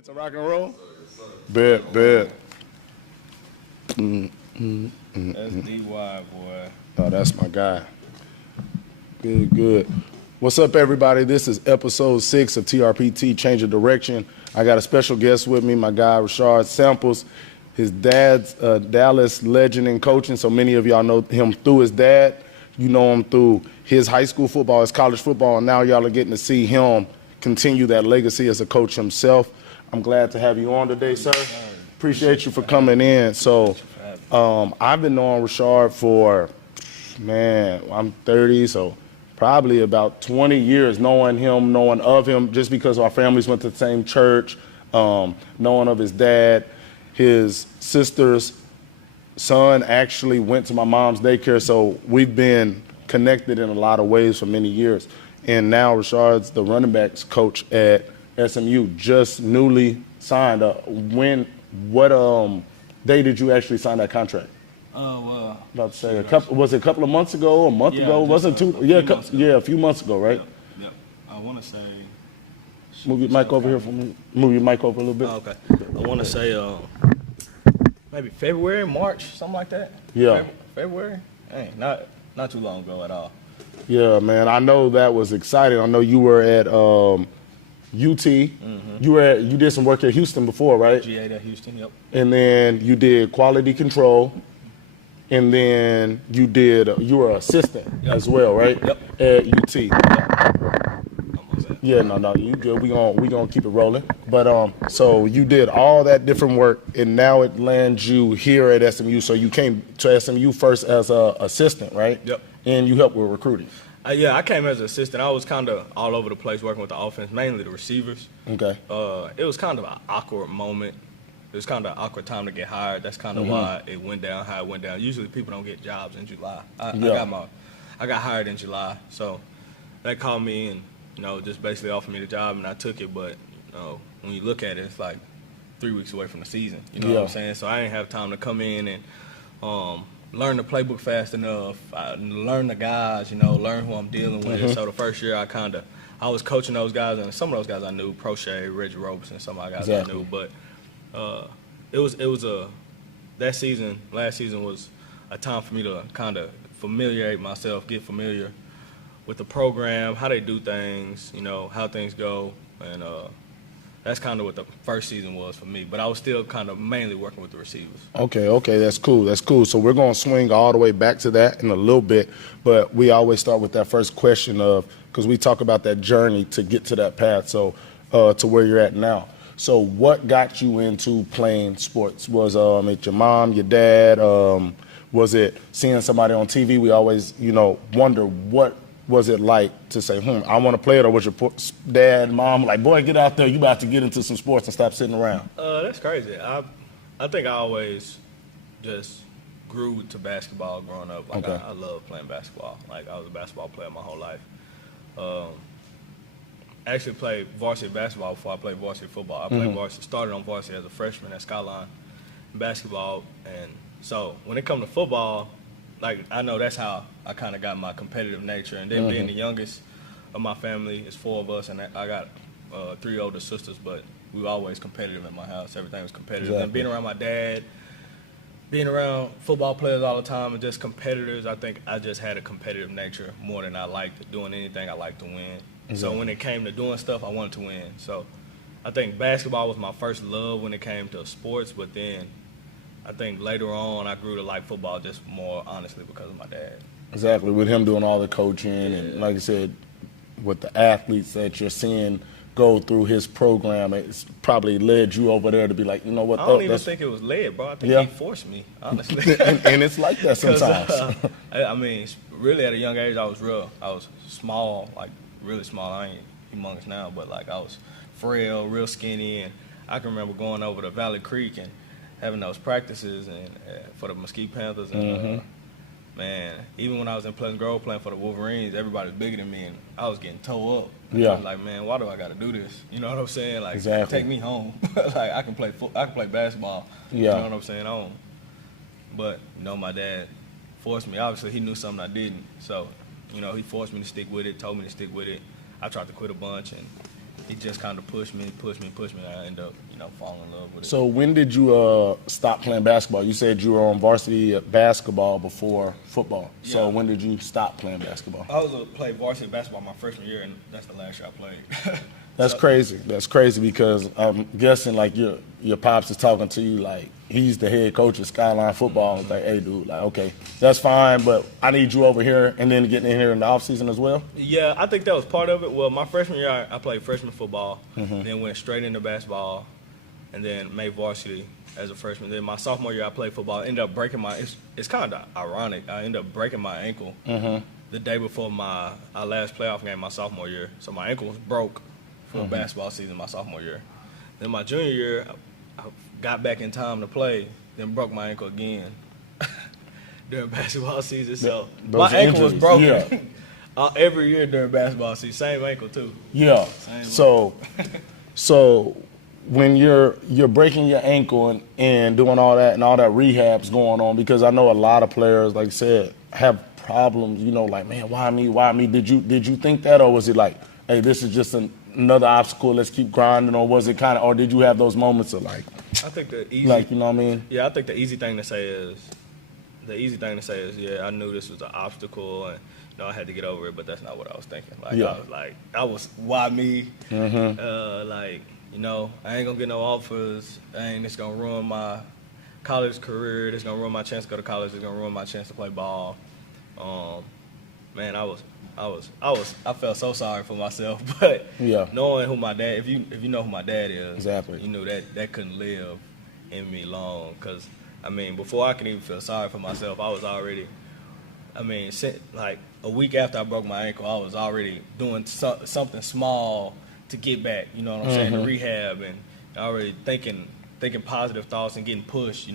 It's a rock and roll? Bet. That's DY, boy. Oh, that's my guy. Good. What's up, everybody? This is episode 6 of TRPT, Change of Direction. I got a special guest with me, my guy, Rashaad Samples. His dad's a Dallas legend in coaching, so many of y'all know him through his dad. You know him through his high school football, his college football, and now y'all are getting to see him continue that legacy as a coach himself. I'm glad to have you on today, sir. Appreciate you for coming in. So I've been knowing Rashaad for, I'm 30, so probably about 20 years knowing him, knowing of him, just because our families went to the same church, knowing of his dad. His sister's son actually went to my mom's daycare, so we've been connected in a lot of ways for many years. And now Rashaad's the running backs coach at SMU, just newly signed. What day did you actually sign that contract? About to say was it a couple of months ago, a month ago? Wasn't two? A few months ago, right? Yep. I want to say. Move your mic over here for me. Move your mic over a little bit. Oh, okay. I want to say maybe February, March, something like that. Yeah. February. Hey, not too long ago at all. Yeah, man. I know that was exciting. I know you were at UT. Mm-hmm. You did some work at Houston before, right? GA at Houston, yep. And then you did quality control. And then you were assistant as well, right? Yep. At UT. Yep. Yeah, no, you good. We gonna keep it rolling. But so you did all that different work, and now it lands you here at SMU. So you came to SMU first as a assistant, right? Yep. And you helped with recruiting. Yeah, I came as an assistant. I was kind of all over the place working with the offense, mainly the receivers. Okay. It was kind of an awkward moment. It was kind of an awkward time to get hired. That's kind of why it went down how it went down. Usually people don't get jobs in July. I got hired in July, so they called me and just basically offered me the job, and I took it. But when you look at it, it's like 3 weeks away from the season. You know what I'm saying? So I didn't have time to come in and learn the playbook fast enough. Learn the guys, learn who I'm dealing with. So the first year I was coaching those guys, and some of those guys I knew, Prochet, Reggie Roberson, some of my guys I knew. But it was last season was a time for me to kind of familiarize myself, get familiar with the program, how they do things, how things go, and that's kind of what the first season was for me. But I was still kind of mainly working with the receivers. Okay, that's cool. So we're going to swing all the way back to that in a little bit, but we always start with that first question because we talk about that journey to get to that path, so to where you're at now. So what got you into playing sports? Was it your mom, your dad? Was it seeing somebody on TV? We always, wonder what was it like to say, I want to play it, or was your dad, mom like, boy, get out there, you about to get into some sports and stop sitting around? That's crazy. I think I always just grew to basketball growing up. Like I love playing basketball. Like I was a basketball player my whole life. I actually played varsity basketball before I played varsity football. I played varsity, started on varsity as a freshman at Skyline basketball, and so when it comes to football, like I know that's how I kind of got my competitive nature. And then being the youngest of my family, it's 4 of us, and I got 3 older sisters, but we were always competitive in my house. Everything was competitive. Exactly. And being around my dad, being around football players all the time and just competitors, I think I just had a competitive nature more than I liked doing anything. I liked to win. Exactly. So when it came to doing stuff, I wanted to win. So I think basketball was my first love when it came to sports, but then I think later on I grew to like football just more honestly because of my dad. Exactly, with him doing all the coaching and like you said, with the athletes that you're seeing go through his program, it's probably led you over there to be like, you know what? I don't even think it was led, bro. I think he forced me, honestly. and it's like that sometimes. I mean, really at a young age, I was small, like really small. I ain't humongous now, but like I was frail, real skinny, and I can remember going over to Valley Creek and having those practices and for the Mesquite Panthers. And man, even when I was in Pleasant Grove playing for the Wolverines, everybody was bigger than me, and I was getting towed up. I was like, man, why do I got to do this? You know what I'm saying? Like, take me home. Like, I can play basketball. You know what I'm saying? But my dad forced me. Obviously, he knew something I didn't. So, he forced me to stick with it, told me to stick with it. I tried to quit a bunch, and he just kind of pushed me, and I ended up, falling in love with it. So when did you stop playing basketball? You said you were on varsity basketball before football. Yeah. So when did you stop playing basketball? I was played varsity basketball my freshman year, and that's the last year I played. That's crazy. That's crazy because I'm guessing like your pops is talking to you like he's the head coach of Skyline football. It's like, hey, dude, like, okay, that's fine, but I need you over here, and then getting in here in the off season as well. Yeah, I think that was part of it. Well, my freshman year, I played freshman football, then went straight into basketball, and then made varsity as a freshman. Then my sophomore year, I played football. Ended up breaking my. It's kind of ironic. I ended up breaking my ankle the day before our last playoff game my sophomore year. So my ankle was broke for basketball season my sophomore year. Then my junior year, I got back in time to play, then broke my ankle again during basketball season. So my ankle was broken every year during basketball season. Same ankle too. Yeah. So when you're breaking your ankle and doing all that and all that rehab's going on, because I know a lot of players, like I said, have problems. Like, man, why me? Why me? Did you think that, or was it like, hey, this is just another obstacle, let's keep grinding, or was it kind of, or did you have those moments of like, I think the easy, like, you know what I mean? Yeah, I think the easy thing to say is, yeah, I knew this was an obstacle, and I had to get over it, but that's not what I was thinking. Like, I was why me? Like, I ain't gonna get no offers. It's gonna ruin my college career. It's gonna ruin my chance to go to college. It's gonna ruin my chance to play ball. Man, I felt so sorry for myself, but knowing who my dad, if you know who my dad is, exactly, you knew that couldn't live in me long. Because before I could even feel sorry for myself, I was already, like a week after I broke my ankle, I was already doing something small to get back. You know what I'm saying? To rehab, and already thinking positive thoughts and getting pushed.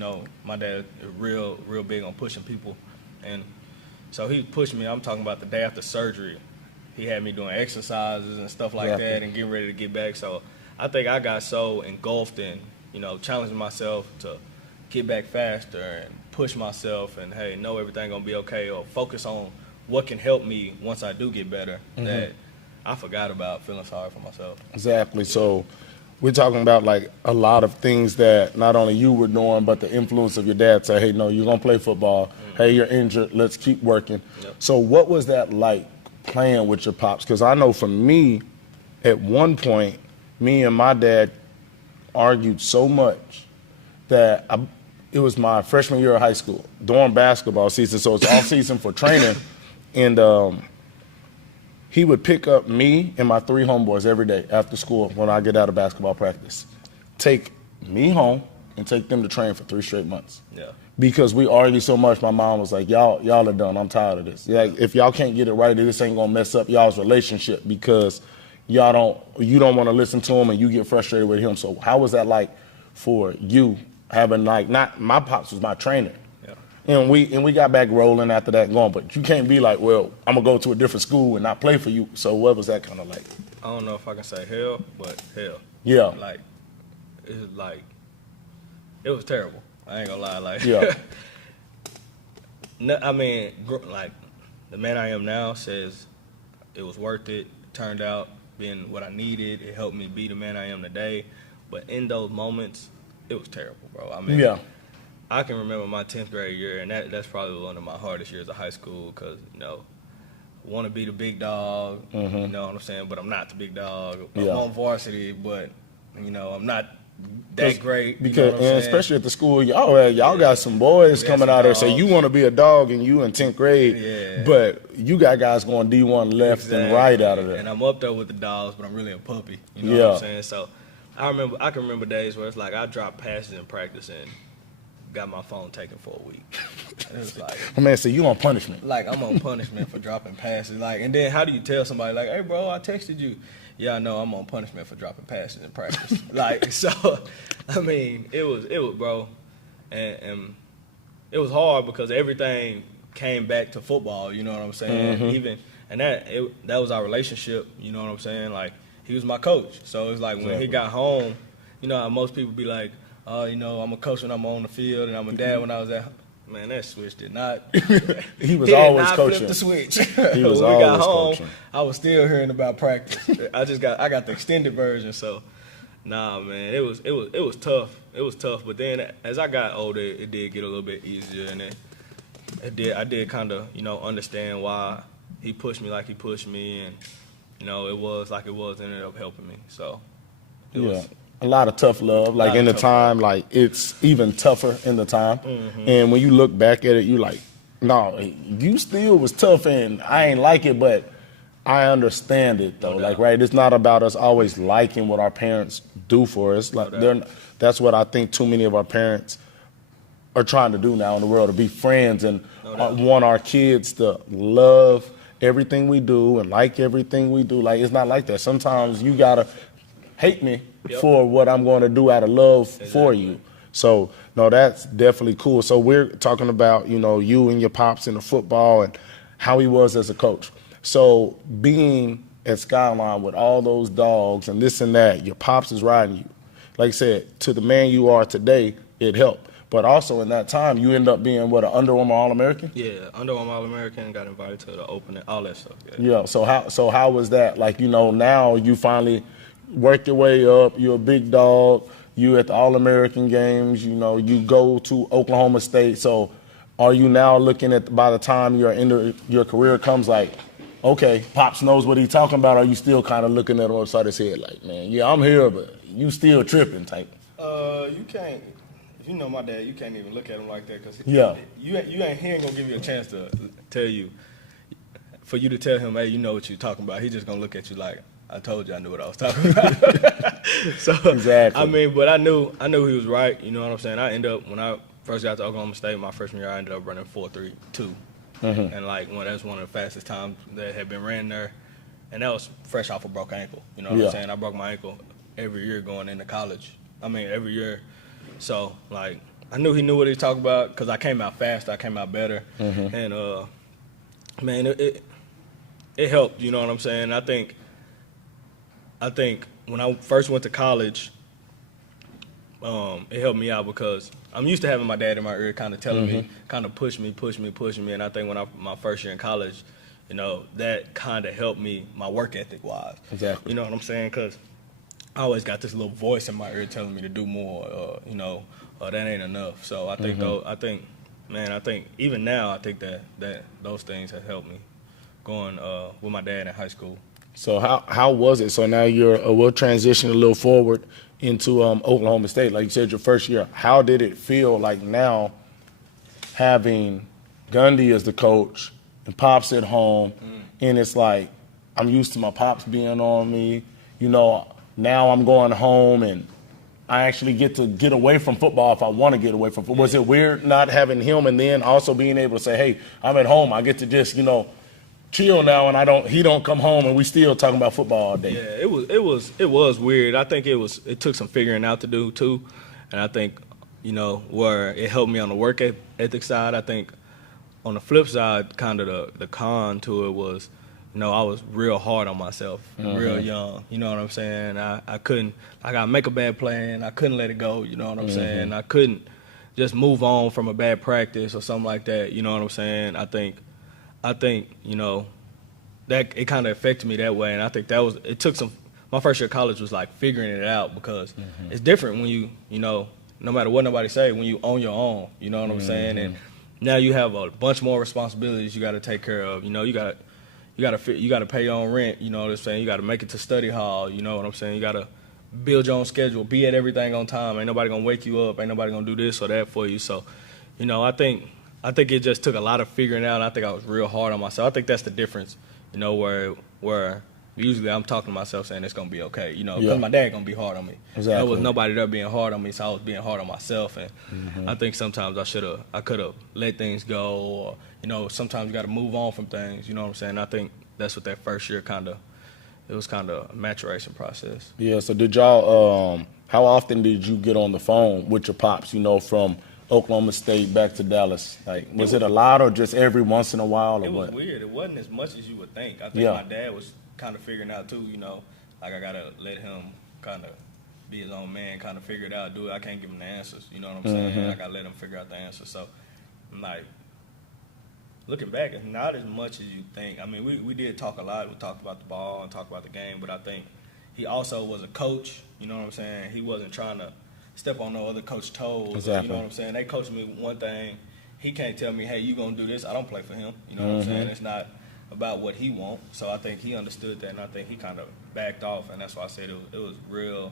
My dad is real big on pushing people, and so he pushed me. I'm talking about the day after surgery. He had me doing exercises and stuff like that and getting ready to get back. So I think I got so engulfed in, challenging myself to get back faster and push myself and, hey, know everything going to be okay, or focus on what can help me once I do get better, that I forgot about feeling sorry for myself. Exactly. So we're talking about like a lot of things that not only you were doing, but the influence of your dad say, hey, no, you're going to play football. Hey, you're injured. Let's keep working. Yep. So what was that like playing with your pops? Because I know for me, at one point, me and my dad argued so much that it was my freshman year of high school during basketball season. So it's off season for training. And he would pick up me and my 3 homeboys every day after school when I get out of basketball practice, take me home and take them to train for 3 straight months. Yeah. Because we argued so much, my mom was like, y'all are done. I'm tired of this. Like, if y'all can't get it right, this ain't gonna mess up y'all's relationship because you don't want to listen to him and you get frustrated with him. So how was that like for you having like, not my pops was my trainer. Yeah. And we got back rolling after that going, but you can't be like, well, I'm gonna go to a different school and not play for you. So what was that kind of like? I don't know if I can say hell, but hell. Yeah. Like, it was terrible. I ain't gonna lie, like, no, like, the man I am now says it was worth it. It turned out being what I needed. It helped me be the man I am today. But in those moments, it was terrible, bro. I can remember my 10th grade year, and that's probably one of my hardest years of high school because, I want to be the big dog, you know what I'm saying, but I'm not the big dog. I'm on varsity, but, I'm not that great. Because, and especially at the school, y'all got some boys coming out there say you want to be a dog and you in 10th grade, but you got guys going D1 left and right out of there. And I'm up there with the dogs, but I'm really a puppy. You know what I'm saying? So I can remember days where it's like I dropped passes in practice and got my phone taken for a week. And it was like, my man said, you on punishment. Like, I'm on punishment for dropping passes. Like, and then how do you tell somebody, like, hey, bro, I texted you. Yeah, I know I'm on punishment for dropping passes in practice. Like, so, it was, bro. And it was hard because everything came back to football, you know what I'm saying? And that was our relationship, you know what I'm saying? Like, he was my coach. So it's like when he got home, how most people be like, I'm a coach when I'm on the field and I'm a dad when I was at Man, that switch did not. He was he always did not coaching. Flip the switch. He was when we got always home, coaching. I was still hearing about practice. I got the extended version. So, nah, man, it was tough. It was tough. But then as I got older, it did get a little bit easier, and I did kind of understand why he pushed me like he pushed me, and it was like it was, ended up helping me. So, it was. A lot of tough love, like in the time, like it's even tougher in the time. And when you look back at it, you like, no, you still was tough, and I ain't like it, but I understand it though. Like, right, it's not about us always liking what our parents do for us. Like, that's what I think too many of our parents are trying to do now in the world, to be friends and want our kids to love everything we do and like everything we do. Like, it's not like that. Sometimes you gotta hate me for what I'm going to do out of love for you. So, no, that's definitely cool. So we're talking about, you and your pops in the football and how he was as a coach. So being at Skyline with all those dogs and this and that, your pops is riding you. Like I said, to the man you are today, it helped. But also in that time, you end up being, what, an Under Armour All-American? Yeah, Under Armour All-American, got invited to the opening, all that stuff. Yeah, so how was that? Like, now you finally work your way up, you're a big dog, you at the All-American games, you go to Oklahoma State. So are you now looking at, by the time you're in your career comes, like, okay, Pops knows what he's talking about, or are you still kind of looking at him upside his head like, man, yeah, I'm here, but you still tripping type? You can't, if you know my dad, you can't even look at him like that, because he ain't going to give you a chance to tell you, for you to tell him, hey, you know what you're talking about. He's just going to look at you like, I told you I knew what I was talking about. So, exactly. I mean, but I knew he was right. You know what I'm saying? I ended up, when I first got to Oklahoma State, my freshman year, I ended up running 4.32. And that's one of the fastest times that had been ran there. And that was fresh off a broken ankle. You know what I'm saying? I broke my ankle every year going into college. I mean, every year. So, like, I knew he knew what he was talking about, because I came out faster, I came out better. And, man, it helped, you know what I'm saying? I think when I first went to college, it helped me out, because I'm used to having my dad in my ear kind of telling me, kind of push me. And I think when my first year in college, that kind of helped me, my work ethic wise. Exactly. You know what I'm saying? Because I always got this little voice in my ear telling me to do more, that ain't enough. So I think, I think even now, I think that those things have helped me going with my dad in high school. So how was it? So now we'll transition a little forward into Oklahoma State. Like you said, your first year. How did it feel like now having Gundy as the coach and Pops at home? And it's like, I'm used to my Pops being on me. Now I'm going home and I actually get to get away from football if I want to get away from football. Was it weird not having him and then also being able to say, hey, I'm at home. I get to just, chill now, and he don't come home, and we still talking about football all day. Yeah, it was weird. I think it took some figuring out to do too, and I think where it helped me on the work ethic side. I think on the flip side, kind of the con to it was, I was real hard on myself, real young. You know what I'm saying? I couldn't, like, I make a bad play and I couldn't let it go. You know what I'm saying? I couldn't just move on from a bad practice or something like that. You know what I'm saying? I think that it kind of affected me that way, and I think it took my first year of college was like figuring it out, because it's different when you no matter what nobody say, when you own your own, you know what I'm saying? And now you have a bunch more responsibilities you got to take care of. You got to pay your own rent, you know what I'm saying? You got to make it to study hall, you know what I'm saying? You got to build your own schedule, be at everything on time. Ain't nobody going to wake you up, ain't nobody going to do this or that for you. So, I think it just took a lot of figuring out. I think I was real hard on myself. I think that's the difference, where usually I'm talking to myself saying it's going to be okay, because my dad going to be hard on me. Exactly. There was nobody there being hard on me, so I was being hard on myself. And I think sometimes I could have let things go, or, sometimes you got to move on from things, you know what I'm saying? I think that's what that first year it was kind of a maturation process. Yeah, so did y'all, how often did you get on the phone with your pops, from Oklahoma State back to Dallas? Like, was it a lot, or just every once in a while, or what? It was weird. It wasn't as much as you would think. I think my dad was kind of figuring out too, like, I gotta let him kind of be his own man, kind of figure it out, do it. I can't give him the answers, you know what I'm saying? I gotta let him figure out the answers. So, like, looking back, it's not as much as you think. I mean, we did talk a lot. We talked about the ball and talked about the game, but I think he also was a coach. You know what I'm saying? He wasn't trying to step on no other coach's toes. Exactly. You know what I'm saying? They coached me one thing. He can't tell me, hey, you going to do this. I don't play for him. You know what I'm saying? It's not about what he wants. So I think he understood that, and I think he kind of backed off, and that's why I said it was real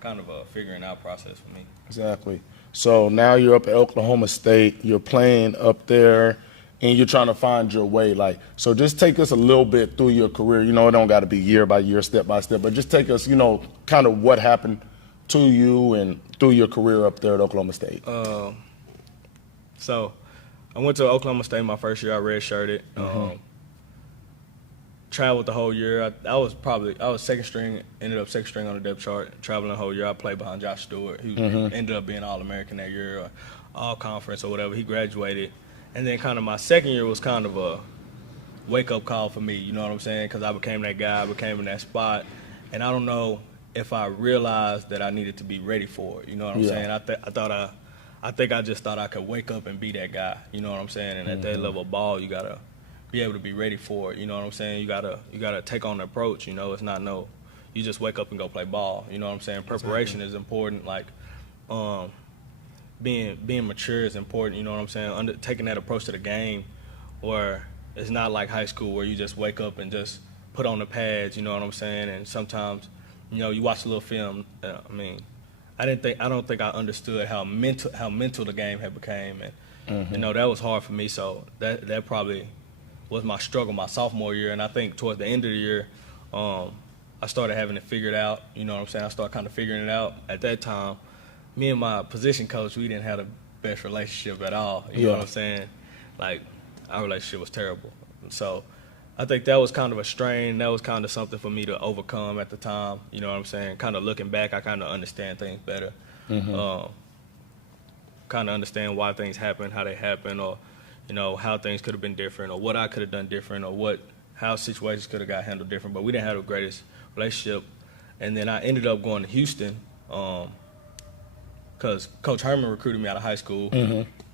kind of a figuring out process for me. Exactly. So now you're up at Oklahoma State. You're playing up there, and you're trying to find your way. Like, so just take us a little bit through your career. You know, it don't got to be year by year, step by step, but just take us, you know, kind of what happened to you and through your career up there at Oklahoma State. So I went to Oklahoma State my first year. I redshirted. Traveled the whole year. I was second string, ended up second string on the depth chart, traveling the whole year. I played behind Josh Stewart, who ended up being All-American that year, or All-Conference or whatever. He graduated. And then kind of my second year was kind of a wake-up call for me, you know what I'm saying, because I became that guy, I became in that spot. And I don't know if I realized that I needed to be ready for it, you know what I'm saying? I think I just thought I could wake up and be that guy, you know what I'm saying? And at that level of ball, you got to be able to be ready for it, you know what I'm saying? You gotta take on the approach, you know. It's not you just wake up and go play ball, you know what I'm saying? Preparation is important, like being mature is important, you know what I'm saying? Taking that approach to the game, where it's not like high school where you just wake up and just put on the pads, you know what I'm saying? And sometimes, you know, you watch a little film. I mean, I don't think I understood how mental the game had became, and you know, that was hard for me. So that probably was my struggle my sophomore year, and I think towards the end of the year, I started having it figured out. You know what I'm saying? I started kind of figuring it out. At that time, me and my position coach, we didn't have the best relationship at all. You know what I'm saying? Like, our relationship was terrible. So I think that was kind of a strain. That was kind of something for me to overcome at the time. You know what I'm saying? Kind of looking back, I kind of understand things better. Kind of understand why things happen, how they happen, or, you know, how things could have been different, or what I could have done different, or how situations could have got handled different. But we didn't have the greatest relationship. And then I ended up going to Houston because Coach Herman recruited me out of high school.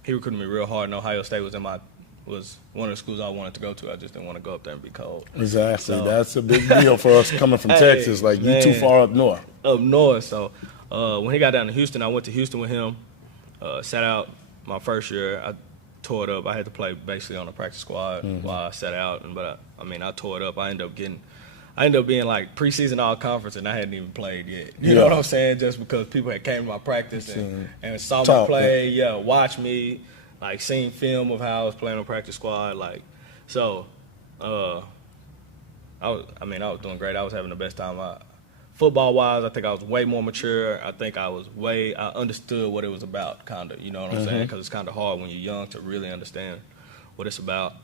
He recruited me real hard, and Ohio State was one of the schools I wanted to go to. I just didn't want to go up there and be cold. Exactly. So, that's a big deal for us coming from Texas. Like, you too far up north. Up north. So when he got down to Houston, I went to Houston with him. Sat out my first year. I tore it up. I had to play basically on the practice squad while I sat out. But I tore it up. I ended up being like preseason all-conference, and I hadn't even played yet. You know what I'm saying? Just because people had came to my practice and saw me play, watched me, like seen film of how I was playing on practice squad. Like, so I was doing great. I was having the best time. Football-wise, I think I was way more mature. I think I understood what it was about, kind of, you know what I'm saying? Because it's kind of hard when you're young to really understand what it's about.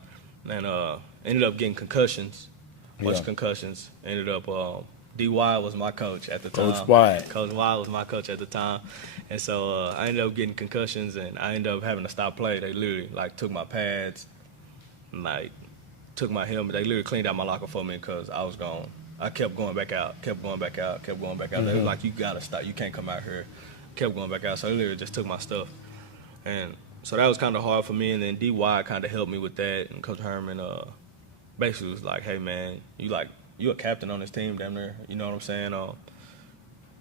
And ended up getting concussions, bunch of concussions. Ended up, D.Y. was my coach at the time. Coach Y was my coach at the time. And so I ended up getting concussions, and I ended up having to stop play. They literally, like, took my pads, like, took my helmet. They literally cleaned out my locker for me because I was gone. I kept going back out. They were like, you got to stop. You can't come out here. Kept going back out. So they literally just took my stuff. And so that was kind of hard for me. And then D.Y. kind of helped me with that. And Coach Herman basically was like, hey, man, you a captain on this team, damn near. You know what I'm saying?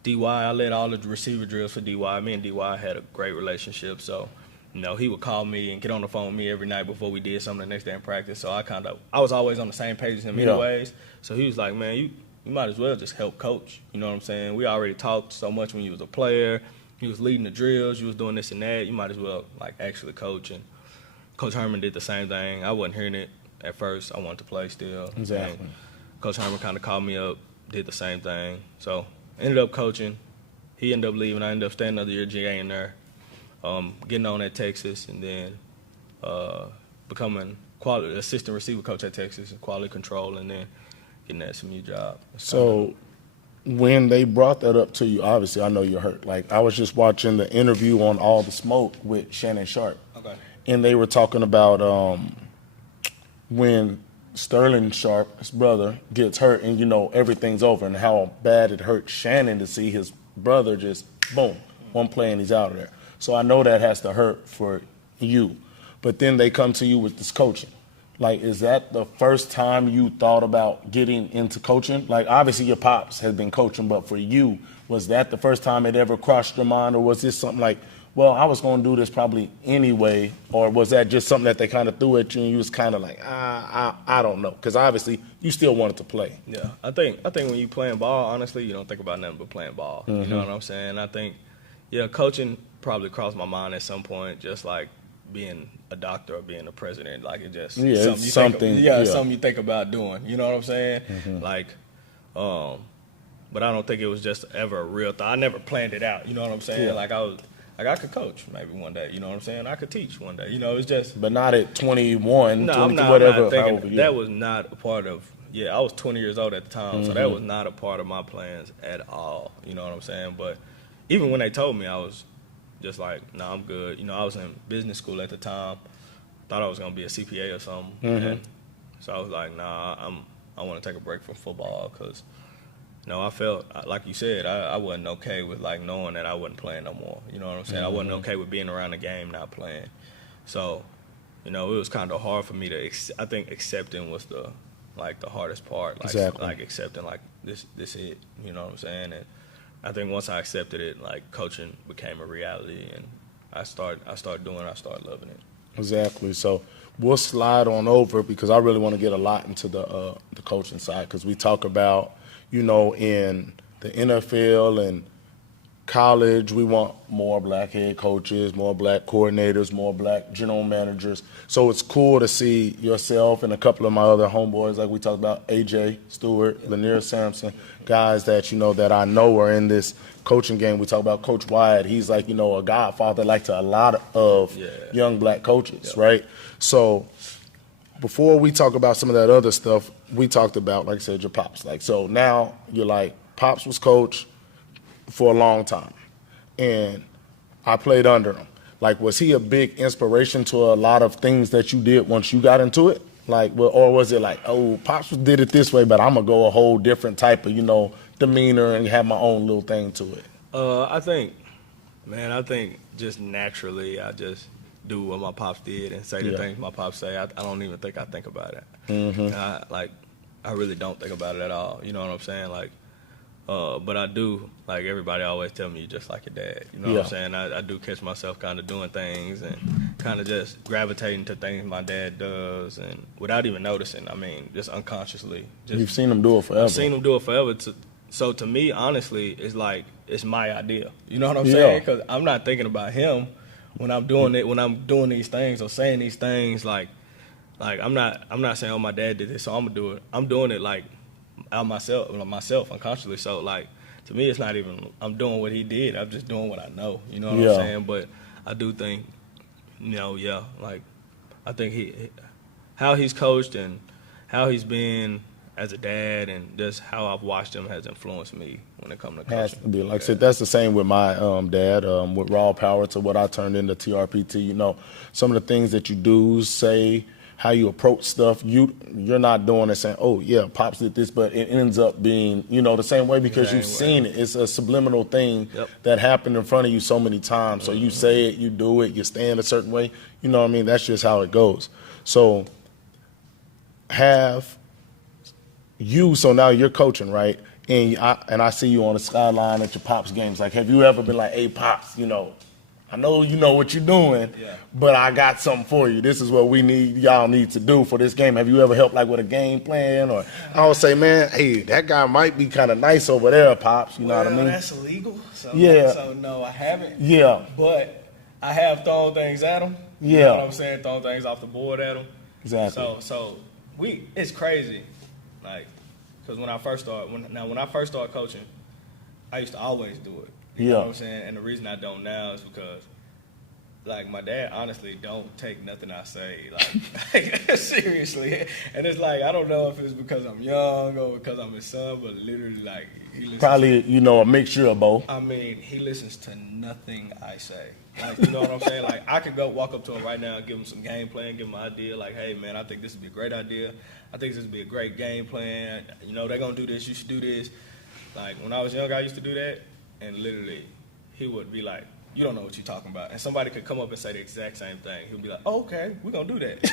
D.Y., I led all the receiver drills for D.Y. Me and D.Y. had a great relationship. So, you know, he would call me and get on the phone with me every night before we did something the next day in practice. So I was always on the same page as him anyways. So he was like, man, you might as well just help coach. You know what I'm saying? We already talked so much when you was a player. You was leading the drills. You was doing this and that. You might as well, like, actually coach. And Coach Herman did the same thing. I wasn't hearing it at first. I wanted to play still. Exactly. And Coach Herman kind of called me up, did the same thing. So ended up coaching. He ended up leaving. I ended up staying another year GAing there. Getting on at Texas, and then becoming assistant receiver coach at Texas and quality control, and then getting that SMU job. So when they brought that up to you, obviously I know you're hurt. Like, I was just watching the interview on All the Smoke with Shannon Sharp. Okay. And they were talking about when Sterling Sharp, his brother, gets hurt and, you know, everything's over, and how bad it hurt Shannon to see his brother just, boom, one play and he's out of there. So I know that has to hurt for you. but then they come to you with this coaching. Like, is that the first time you thought about getting into coaching? Like, obviously your pops has been coaching, but for you, was that the first time it ever crossed your mind, or was this something like, well, I was going to do this probably anyway, or was that just something that they kind of threw at you and you was kind of like, I don't know, because obviously you still wanted to play. Yeah, I think when you playing ball, honestly, you don't think about nothing but playing ball. You know what I'm saying? I think, yeah, coaching probably crossed my mind at some point, just like being a doctor or being a president. Like, it just something you think about doing. You know what I'm saying? Like, but I don't think it was just ever a real thought. I never planned it out. You know what I'm saying? Like, I could coach maybe one day. You know what I'm saying? I could teach one day. You know, it's just. But not at 21, no, 22, I'm whatever. not thinking that was not a part of. Yeah, I was 20 years old at the time, so that was not a part of my plans at all. You know what I'm saying? But even when they told me, I was just like, nah, I'm good. You know, I was in business school at the time. Thought I was gonna be a CPA or something. And so I was like, nah, I want to take a break from football because. No, I felt, like you said, I wasn't okay with, like, knowing that I wasn't playing no more. You know what I'm saying? I wasn't okay with being around the game not playing. So, you know, it was kind of hard for me to, I think accepting was the hardest part. Like, exactly. Like, accepting, like, this it. You know what I'm saying? And I think once I accepted it, like, coaching became a reality. And I started loving it. Exactly. So we'll slide on over because I really want to get a lot into the coaching side because we talk about, you know, in the NFL and college, we want more black head coaches, more black coordinators, more black general managers. So it's cool to see yourself and a couple of my other homeboys, like we talked about, AJ Stewart, Lanier Sampson, guys that, you know, that I know are in this coaching game. We talk about Coach Wyatt. He's like, you know, a godfather like to a lot of young black coaches, right? So before we talk about some of that other stuff, we talked about, like I said, your pops. Like, so now you're like, pops was coach for a long time, and I played under him. Like, was he a big inspiration to a lot of things that you did once you got into it? Like, or was it like, oh, pops did it this way, but I'm gonna go a whole different type of, you know, demeanor and have my own little thing to it? I think just naturally, I just do what my pops did and say the things my pops say. I don't even think I think about it. I really don't think about it at all. You know what I'm saying? Like, but I do, like everybody always tell me, you're just like your dad. You know what I'm saying? I do catch myself kind of doing things and kind of just gravitating to things my dad does and without even noticing. I mean, just unconsciously. You've seen him do it forever. I've seen him do it forever. So to me, honestly, it's like it's my idea. You know what I'm saying? Because I'm not thinking about him when I'm doing it. When I'm doing these things or saying these things, like I'm not saying, oh, my dad did this, so I'm gonna do it. I'm doing it like out myself unconsciously. So like to me, it's not even I'm doing what he did. I'm just doing what I know. You know what I'm saying? But I do think, you know, like I think how he's coached and how he's been as a dad and just how I've watched him has influenced me when it comes to coaching. Has to be. Like I said, that's the same with my dad, with raw power to what I turned into TRPT. You know, some of the things that you do, say, how you approach stuff, you're not doing it saying, oh, yeah, Pops did this, but it ends up being, you know, the same way because you've seen it. It's a subliminal thing that happened in front of you so many times. So you say it, you do it, you stand a certain way. You know what I mean? That's just how it goes. So so now you're coaching, right? And I see you on the sideline at your Pops games. Like, have you ever been like, hey, Pops, you know, I know you know what you're doing, but I got something for you. This is what y'all need to do for this game. Have you ever helped like with a game plan? Or I would say, man, hey, that guy might be kind of nice over there, Pops. You know what I mean? That's illegal. So, yeah. So no, I haven't. Yeah. But I have thrown things at him. Yeah. You know what I'm saying? Thrown things off the board at him. Exactly. So it's crazy. Like, because when I first started coaching, I used to always do it. You know what I'm saying? And the reason I don't now is because, like, my dad honestly don't take nothing I say, like seriously. And it's like, I don't know if it's because I'm young or because I'm his son, but literally, like, he listens. Probably, you know, a mixture of both. I mean, he listens to nothing I say. Like, you know what I'm saying? Like, I could go walk up to him right now and give him some game plan, give him an idea. Like, hey, man, I think this would be a great idea. I think this would be a great game plan. You know, they're going to do this. You should do this. Like, when I was young, I used to do that. And literally, he would be like, you don't know what you're talking about. And somebody could come up and say the exact same thing. He'll be like, oh, okay, we're going to do that.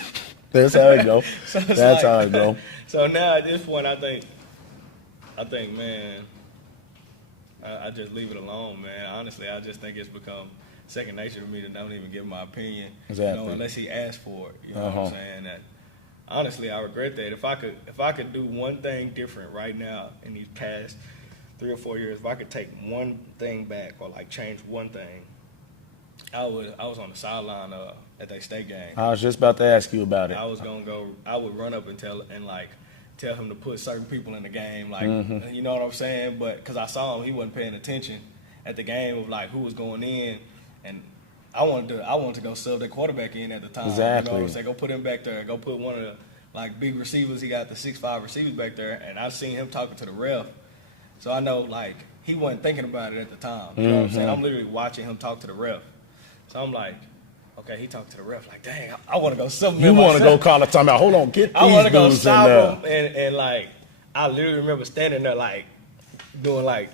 That's how it go. So That's how it go. So now at this point, I think, man, I just leave it alone, man. Honestly, I just think it's become second nature to me to don't even give my opinion, Exactly. unless he asks for it. You know what I'm saying? That honestly, I regret that. If I could do one thing different right now in these past 3 or 4 years, if I could take one thing back or like change one thing, I was on the sideline at that state game. I was just about to ask you about it. I was gonna go. I would run up and tell him to put certain people in the game, like you know what I'm saying. But because I saw him, he wasn't paying attention at the game of like who was going in, and I wanted to go sub that quarterback in at the time. Exactly. You know what I'm saying? Go put him back there. Go put one of the like big receivers. He got the 6'5" receivers back there, and I seen him talking to the ref, so I know like he wasn't thinking about it at the time. You know what I'm saying? I'm literally watching him talk to the ref, so I'm like, okay, he talked to the ref like, dang, I want to go sub him. You want to go call a timeout? Hold on, get these I want to go dudes stop in there. him, and like I literally remember standing there like doing like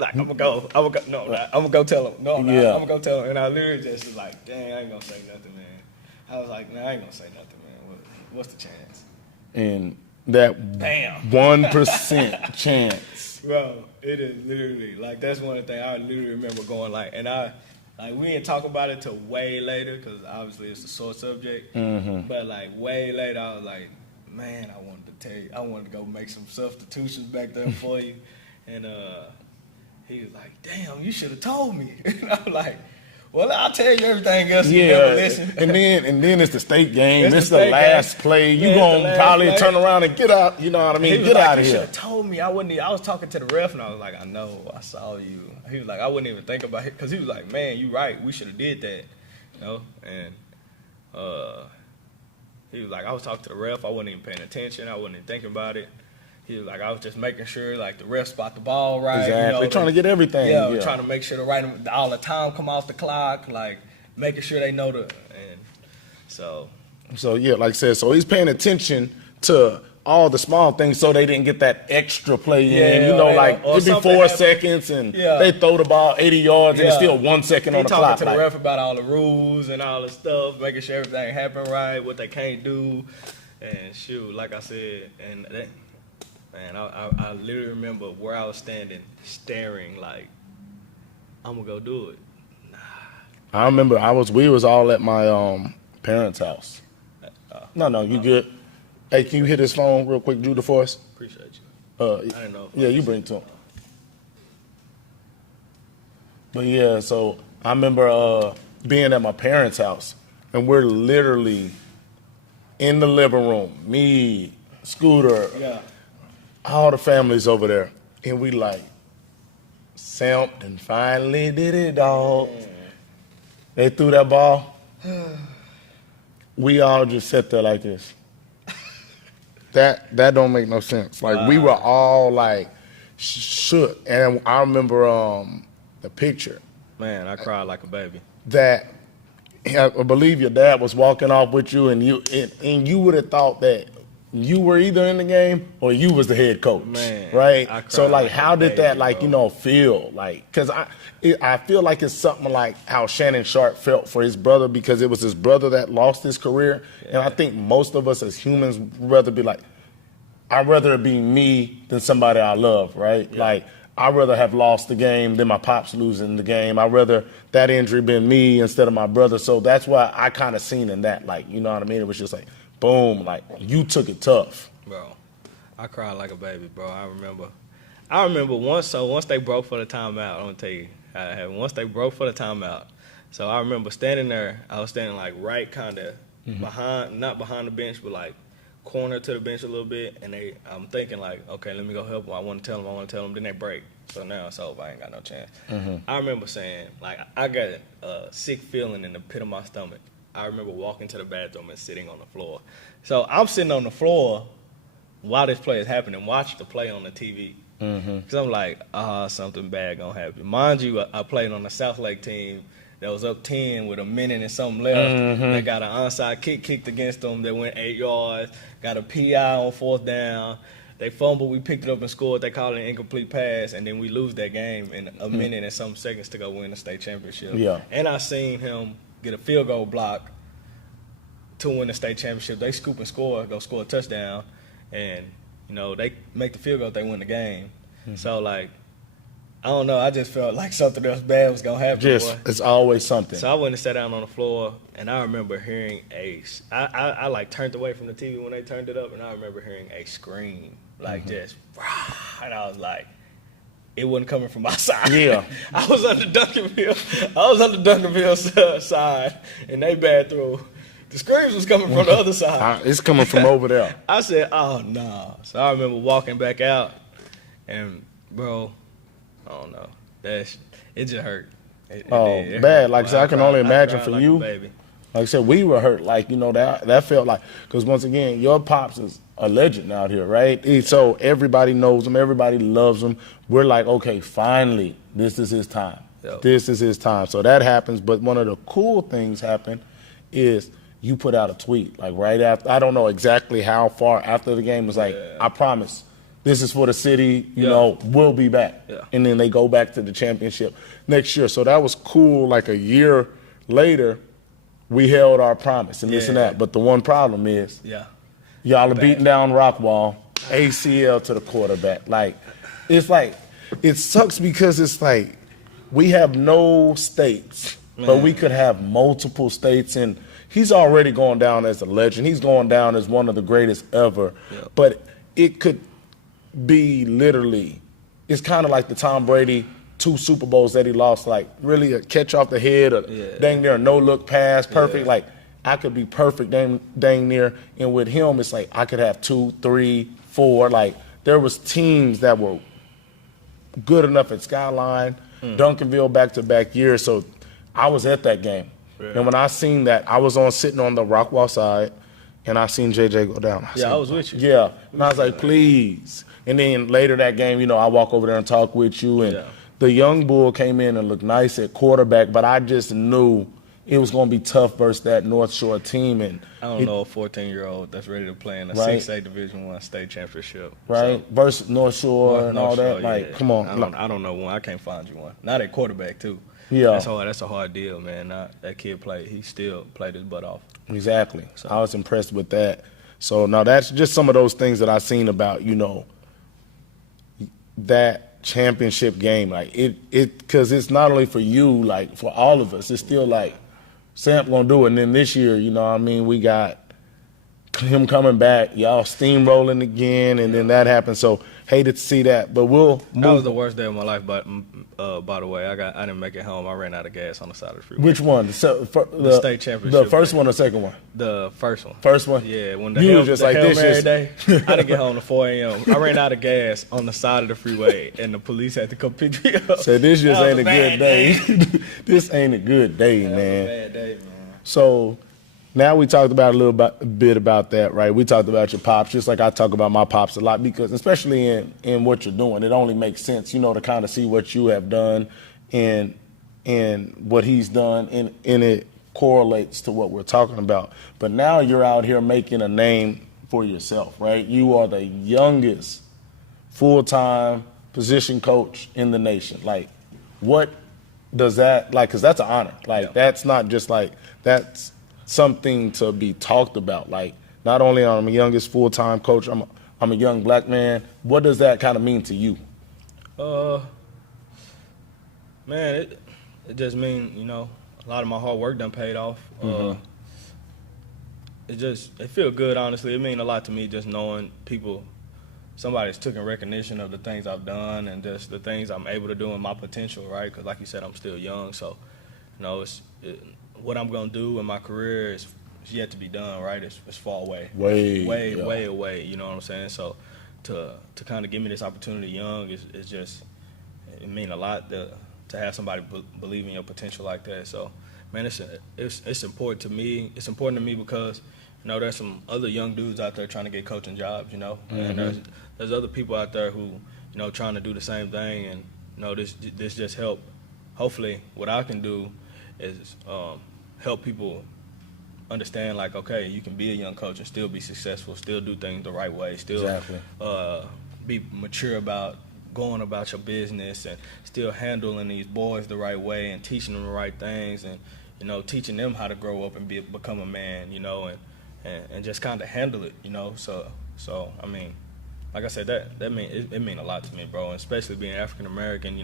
I'm gonna go tell him. No, I'm not. Yeah. I'm gonna go tell him, and I literally just was like, dang, I ain't gonna say nothing, man. I was like, nah, I ain't gonna say nothing, man. What's the chance? And that Bam. 1% chance. Bro, it is literally like that's one of the things I literally remember going like, and we didn't talk about it till way later because obviously it's a sore subject. But like way later, I was like, man, I wanted to tell you, I wanted to go make some substitutions back there for you, and he was like, damn, you should have told me. And I'm like, well, I'll tell you everything else. You never listen. and then it's the state game. It's the state last game. play. You Yeah, gonna probably turn around and get out. You know what I mean? Get out of You here. should have told me. I was talking to the ref, and I was like, I know, I saw you. He was like, I wouldn't even think about it because he was like, man, you right. We should have did that, you know. And he was like, I was talking to the ref. I wasn't even paying attention. I wasn't even thinking about it. He was like, I was just making sure like the ref spot the ball right. Exactly. You know, Trying to get everything. Yeah, trying to make sure all the time come off the clock, like making sure they know and so yeah, like I said, so he's paying attention to all the small things so they didn't get that extra play in. You know, like it'd be 4 seconds and they throw the ball 80 yards and it's still 1 second on the clock. He talking to the ref about all the rules and all the stuff, making sure everything happen right, what they can't do, and shoot, like I said, and that, man, I literally remember where I was standing, staring like, I'm gonna go do it. I remember we was all at my parents' house. No, you good. Hey, can you hit his phone real quick, Judah, for us? Appreciate you. I didn't know. Yeah, you bring it to him. But yeah, so I remember being at my parents' house, and we're literally in the living room, me, Scooter, all the families over there, and we like, something finally did it, dog. They threw that ball. We all just sat there like this. That don't make no sense. Like we were all like shook, and I remember the picture. Man, I cried like a baby. That I believe your dad was walking off with you, and you would have thought that you were either in the game or you was the head coach, man, right? So like, how did that like bro. Feel like? Because I feel like it's something like how Shannon Sharp felt for his brother because it was his brother that lost his career, and I think most of us as humans would rather be like, I'd rather it be me than somebody I love, right? Yeah. Like I'd rather have lost the game than my pops losing the game. I'd rather that injury been me instead of my brother. So that's why I kind of seen in that, like, you know what I mean? It was just like, boom, like you took it tough. Bro, I cried like a baby, bro. I remember once they broke for the timeout, I'm gonna tell you how it happened. Once they broke for the timeout, so I remember standing there, I was standing like right kinda behind, not behind the bench, but like corner to the bench a little bit, and I'm thinking like, okay, let me go help them. I want to tell them, then they break. So now it's over, I ain't got no chance. I remember saying, like, I got a sick feeling in the pit of my stomach. I remember walking to the bathroom and sitting on the floor. So I'm sitting on the floor while this play is happening, watch the play on the TV. Because I'm like, something bad gonna happen. Mind you, I played on the South Lake team that was up 10 with a minute and something left. They got an onside kick kicked against them that went 8 yards, got a PI on 4th down. They fumbled, we picked it up and scored. They called it an incomplete pass, and then we lose that game in a minute and some seconds to go win the state championship. Yeah. And I seen him get a field goal block to win the state championship. They scoop and score, go score a touchdown, and they make the field goal, they win the game. So like, I don't know. I just felt like something else bad was gonna happen. It's always something. So I went and sat down on the floor, and I remember hearing I like turned away from the TV when they turned it up, and I remember hearing a scream, like just, and I was like, it wasn't coming from my side. Yeah. I was on the Duncanville side, and they bathroom. The screams was coming from the other side. It's coming from over there. I said, oh no. So I remember walking back out, and bro, I don't know. It just hurt. It bad. Hurt. Like I said, I can only imagine for like you. Baby. Like I said, we were hurt. Like, that felt like, because once again, your pops is a legend out here, right? So everybody knows him. Everybody loves him. We're like, okay, finally, this is his time. Yep. This is his time. So that happens. But one of the cool things happened is you put out a tweet, like right after, I don't know exactly how far after the game, it was like, I promise, this is for the city, we'll be back. Yeah. And then they go back to the championship next year. So that was cool. Like a year later, we held our promise and this and that. But the one problem is, y'all are beating down Rockwall, ACL to the quarterback. Like, it's like, it sucks because it's like, we have no states, but we could have multiple states, and he's already going down as a legend. He's going down as one of the greatest ever. Yep. But it could be literally, it's kind of like the Tom Brady 2 Super Bowls that he lost, like really a catch off the head, or dang near a no-look pass, perfect. Like, I could be perfect dang near. And with him, it's like I could have 2, 3, 4. Like, there was teams that were good enough at Skyline, Duncanville back-to-back years. So I was at that game. Yeah. And when I seen that, I was sitting on the Rockwall side, and I seen JJ go down. I was with you. Yeah. And I was like, please. And then later that game, I walk over there and talk with you. And the young bull came in and looked nice at quarterback, but I just knew it was going to be tough versus that North Shore team. And I don't know a 14-year-old that's ready to play in a 6A Division I state championship. Right. So, versus North Shore and all that. Like, come on. I don't know one. I can't find you one. Not at quarterback, too. Yeah. That's a hard deal, man. That kid he still played his butt off. Exactly. So I was impressed with that. So now that's just some of those things that I seen about, that championship game. Like because it's not only for you, like for all of us, it's still like Samp gonna do it. And then this year, we got him coming back, y'all steamrolling again, and then that happened. So hated to see that, but we'll move. That was the worst day of my life, but by the way, I didn't make it home. I ran out of gas on the side of the freeway. Which one? The state championship. The first one or second one? The first one. First one? Yeah. When you were just like this day, I didn't get home to 4 a.m. I ran out of gas on the side of the freeway, and the police had to come pick me up. So this just ain't a good day. This ain't a good day, man. That was a bad day, man. So now we talked about a bit about that, right? We talked about your pops, just like I talk about my pops a lot, because especially in what you're doing, it only makes sense, to kind of see what you have done and what he's done, and it correlates to what we're talking about. But now you're out here making a name for yourself, right? You are the youngest full-time position coach in the nation. Like, what does that, like, because that's an honor. Like, that's not just like, that's something to be talked about. Like, not only am I the youngest full-time coach, I'm a young black man. What does that kind of mean to you? Man, it just means, a lot of my hard work done paid off. It feel good, honestly. It mean a lot to me just knowing somebody's taken recognition of the things I've done and just the things I'm able to do and my potential, right? Because like you said, I'm still young, so, what I'm gonna do in my career is yet to be done, right? It's far away, way away. You know what I'm saying? So to kind of give me this opportunity young is just, it mean a lot to have somebody believe in your potential like that. So man, it's important to me. It's important to me because there's some other young dudes out there trying to get coaching jobs, and there's other people out there who trying to do the same thing, and this just help. Hopefully, what I can do is help people understand like, okay, you can be a young coach and still be successful, still do things the right way, still be mature about going about your business, and still handling these boys the right way and teaching them the right things, and teaching them how to grow up and become a man, and just kind of handle it, So I mean, like I said, that mean a lot to me, bro, and especially being African American,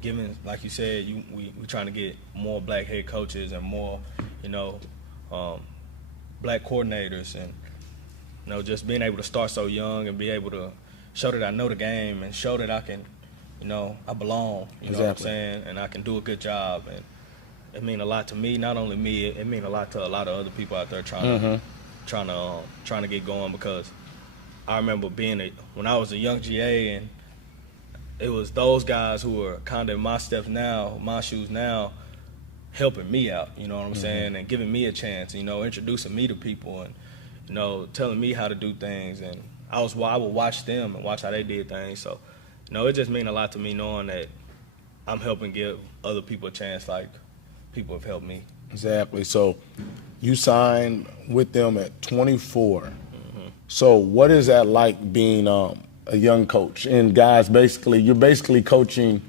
given, like you said, we trying to get more black head coaches and more, black coordinators, and just being able to start so young and be able to show that I know the game and show that I can, I belong, you know what I'm saying, and I can do a good job, and it mean a lot to me. Not only me, it mean a lot to a lot of other people out there trying to get going, because I remember when I was a young GA, and it was those guys who were kind of in my steps now, my shoes now, helping me out, you know what I'm saying, and giving me a chance, introducing me to people, and telling me how to do things, and I would watch them and watch how they did things. So, it just mean a lot to me knowing that I'm helping give other people a chance like people have helped me. Exactly. So you signed with them at 24. So what is that like being a young coach? And guys, you're basically coaching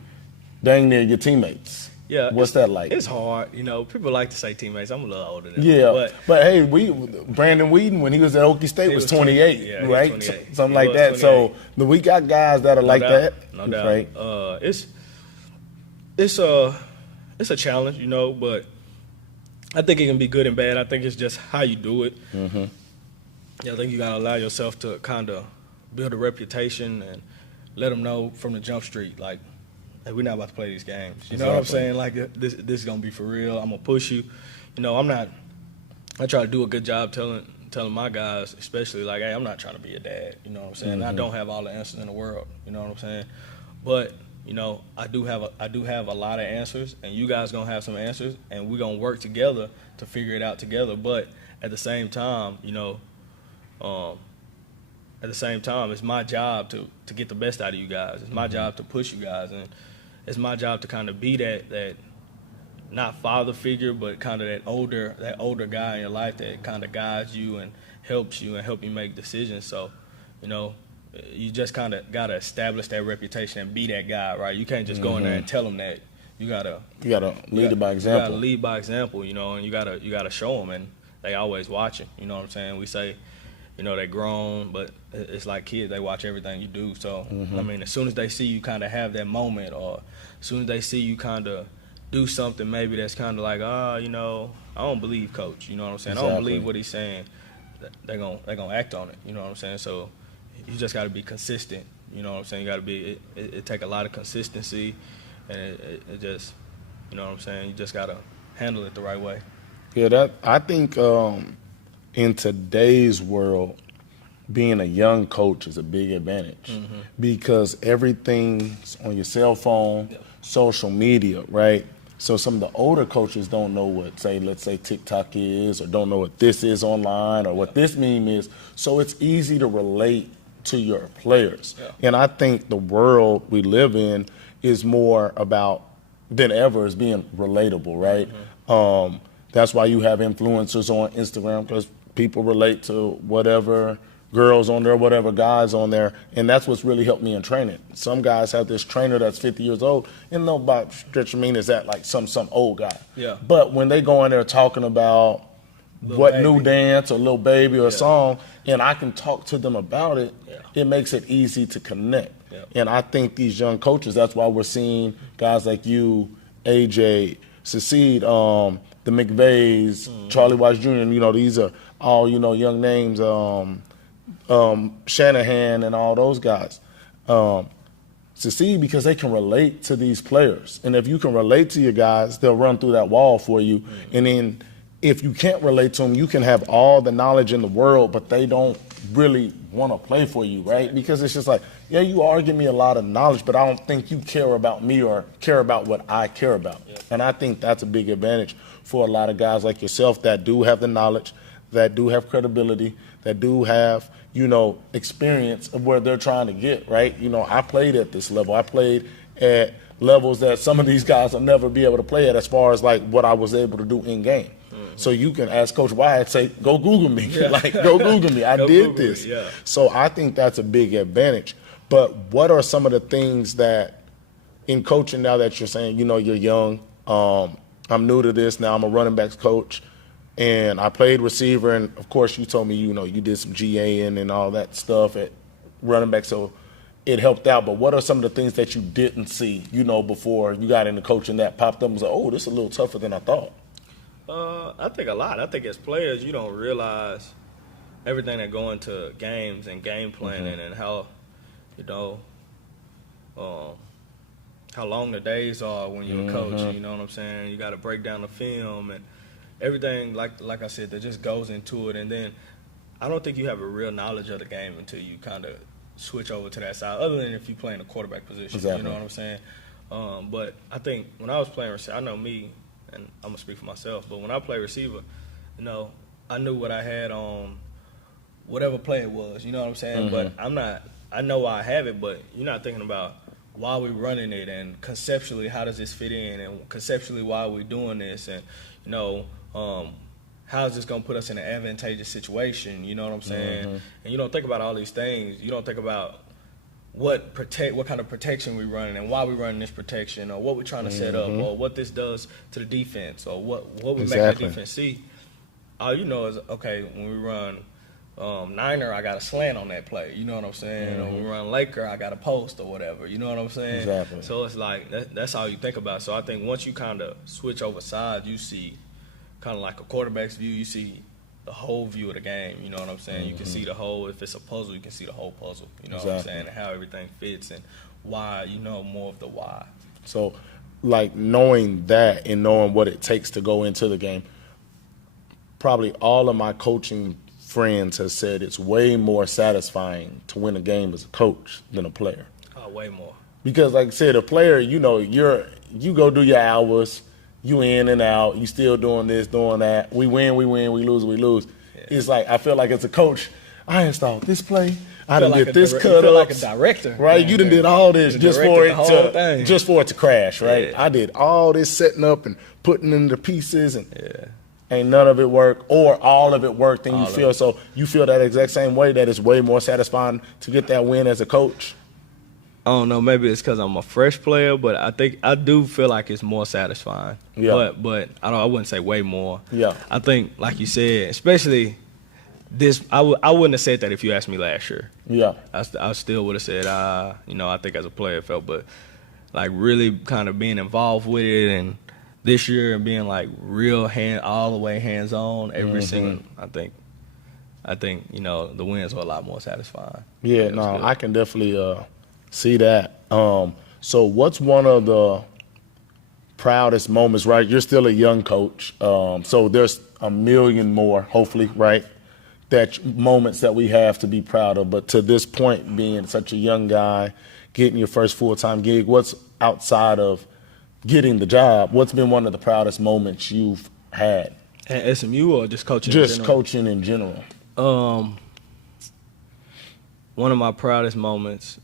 dang near your teammates. Yeah. What's that like? It's hard. People like to say teammates. I'm a little older than them. But hey, Brandon Wheaton, when he was at Okie State, was 28, right? 28. Something like that. 28. So we got guys that are like that. No doubt. Right? It's a challenge, but I think it can be good and bad. I think it's just how you do it. I think you got to allow yourself to kind of build a reputation and let them know from the jump street, like, hey, we're not about to play these games. You know what I'm saying? Like, this is going to be for real. I'm going to push you. I try to do a good job telling my guys, especially, like, hey, I'm not trying to be a dad. You know what I'm saying? I don't have all the answers in the world. You know what I'm saying? But, I do have a lot of answers, and you guys going to have some answers, and we're going to work together to figure it out together. But at the same time, it's my job to get the best out of you guys. It's my job to push you guys, and it's my job to kind of be that not father figure, but kind of that older guy in your life that kind of guides you and helps you make decisions. So, you just kind of got to establish that reputation and be that guy, right? You can't just go in there and tell them that. You gotta lead by example. You gotta lead by example, and you gotta show them, and they always watching. You know what I'm saying? We say, they grown, but it's like kids. They watch everything you do. So, I mean, as soon as they see you kind of have that moment, or as soon as they see you kind of do something maybe that's kind of like, I don't believe Coach. You know what I'm saying? Exactly. I don't believe what he's saying. They're gonna act on it. You know what I'm saying? So you just got to be consistent. You know what I'm saying? You got to be. It take a lot of consistency, and it just, you know what I'm saying? You just got to handle it the right way. Yeah, I think in today's world, being a young coach is a big advantage because everything's on your cell phone, social media, right? So some of the older coaches don't know what, let's say TikTok is, or don't know what this is online, or what this meme is. So it's easy to relate to your players. Yeah. And I think the world we live in is more about than ever is being relatable, right? That's why you have influencers on Instagram, because people relate to whatever girls on there, whatever guys on there, and that's what's really helped me in training. Some guys have this trainer that's 50 years old, and no by stretch of mean is that like some old guy. Yeah. But when they go in there talking about new dance or Lil Baby or a song, and I can talk to them about it, it makes it easy to connect. Yeah. And I think these young coaches, that's why we're seeing guys like you, AJ, succeed, the McVays, Charlie Weiss Jr., these are all, young names, Shanahan and all those guys, succeed because they can relate to these players. And if you can relate to your guys, they'll run through that wall for you. And then if you can't relate to them, you can have all the knowledge in the world, but they don't really want to play for you, right? Because it's just like, yeah, you are giving me a lot of knowledge, but I don't think you care about me or care about what I care about. Yeah. And I think that's a big advantage for a lot of guys like yourself that do have the knowledge, that do have credibility, that do have, experience of where they're trying to get, right? I played at this level. I played at levels that some of these guys will never be able to play at as far as like what I was able to do in game. So you can ask Coach Wyatt, say, go Google me. Yeah. Like, go Google me. I Go did Google this. me, yeah. So I think that's a big advantage. But what are some of the things that in coaching now that you're saying, you know, you're young, I'm new to this now, I'm a running backs coach, and I played receiver, and of course you told me, you know, you did some GAing and all that stuff at running back, so it helped out. But what are some of the things that you didn't see, you know, before you got into coaching that popped up and was like, oh, this is a little tougher than I thought? I think a lot. I think as players, you don't realize everything that go into games and game planning and how, you know, how long the days are when you're a coach. You know what I'm saying? You got to break down the film and everything, like I said, that just goes into it. And then I don't think you have a real knowledge of the game until you kind of switch over to that side, other than if you play in the quarterback position. Exactly. You know what I'm saying? But I think when I was playing receiver, I know me, and I'm going to speak for myself, but when I play receiver, you know, I knew what I had on whatever play it was, you know what I'm saying? But I know I have it, but you're not thinking about why we're running it and conceptually how does this fit in and conceptually why we're doing this and, you know, how is this going to put us in an advantageous situation, you know what I'm saying? And you don't think about all these things. You don't think about what kind of protection we're running and why we're running this protection or what we're trying to set up or what this does to the defense or what we make the defense see. All you know is, okay, when we run Niner, I got a slant on that play, you know what I'm saying? Or we run Laker, I got a post or whatever, you know what I'm saying? Exactly. So it's like, that's all you think about. So I think once you kind of switch over sides, you see kind of like a quarterback's view, you see the whole view of the game, you know what I'm saying? You can see the whole, if it's a puzzle, you can see the whole puzzle, you know what I'm saying? And how everything fits and why, you know, more of the why. So, like, knowing that and knowing what it takes to go into the game, probably all of my coaching friends have said it's way more satisfying to win a game as a coach than a player. Oh, way more. Because, like I said, a player, you know, you go do your hours, you in and out, you still doing this, doing that. We win, we lose, we lose. Yeah. It's like, I feel like as a coach, I installed this play, I done did this cut up. like a director. Right? You done did all this just for it to crash, right? Yeah. I did all this setting up and putting in the pieces and ain't none of it work, or all of it worked and you feel that exact same way, that it's way more satisfying to get that win as a coach? I don't know, maybe it's because I'm a fresh player, but I do feel like it's more satisfying. Yeah. But I wouldn't say way more. Yeah. I think, like you said, especially this, I wouldn't have said that if you asked me last year. Yeah. I still would have said, you know, I think as a player it felt, but like really kind of being involved with it and this year and being like real all the way hands on every single, I think, you know, the wins were a lot more satisfying. Yeah, no, I can definitely see that. So what's one of the proudest moments, right? You're still a young coach, so there's a million more, hopefully, right? That moments that we have to be proud of. But to this point, being such a young guy, getting your first full-time gig, what's outside of getting the job, what's been one of the proudest moments you've had? At SMU or just coaching Just in general? coaching in general. One of my proudest moments,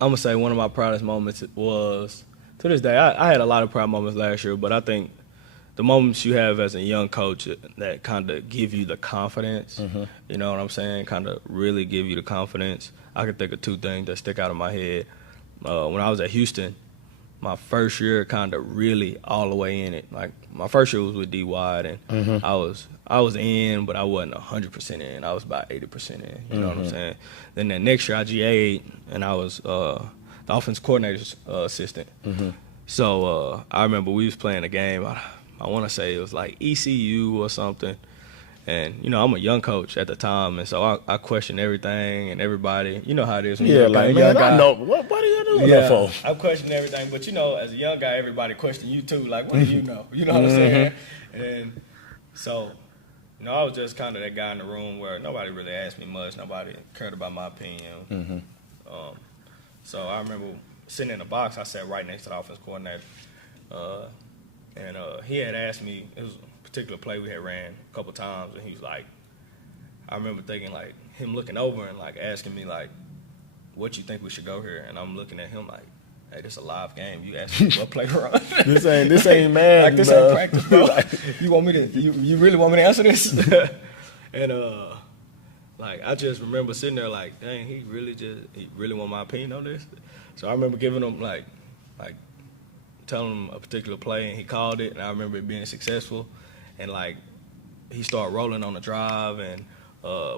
I'm going to say one of my proudest moments was, to this day, I had a lot of proud moments last year, but I think the moments you have as a young coach that kind of give you the confidence, you know what I'm saying, kind of really give you the confidence. I can think of two things that stick out of my head. When I was at Houston, my first year kind of really all the way in it. Like, my first year was with D. Wide, and I was in, but I wasn't 100% in. I was about 80% in, you know what I'm saying? Then that next year I GA'd, and I was the offense coordinator's assistant. So I remember we was playing a game. I want to say it was like ECU or something. And, you know, I'm a young coach at the time, and so I question everything and everybody. You know how it is. Yeah, like, man, I know. What are you doing that for? I question everything. But, you know, as a young guy, everybody question you, too. Like, what do you know? You know what I'm saying? And so, you know, I was just kind of that guy in the room where nobody really asked me much. Nobody cared about my opinion. So I remember sitting in the box. I sat right next to the offense coordinator. And he had asked me, it was a particular play we had ran a couple times, and he was like, I remember thinking, like, him looking over and, like, asking me, like, what you think we should go here? And I'm looking at him like, hey, this a live game. You ask me what play to run. This ain't mad. Like, this ain't practice, bro. You want me to? You really want me to answer this? And like, I just remember sitting there like, dang, he really want my opinion on this. So I remember giving him like telling him a particular play, and he called it, and I remember it being successful, and like he started rolling on the drive, and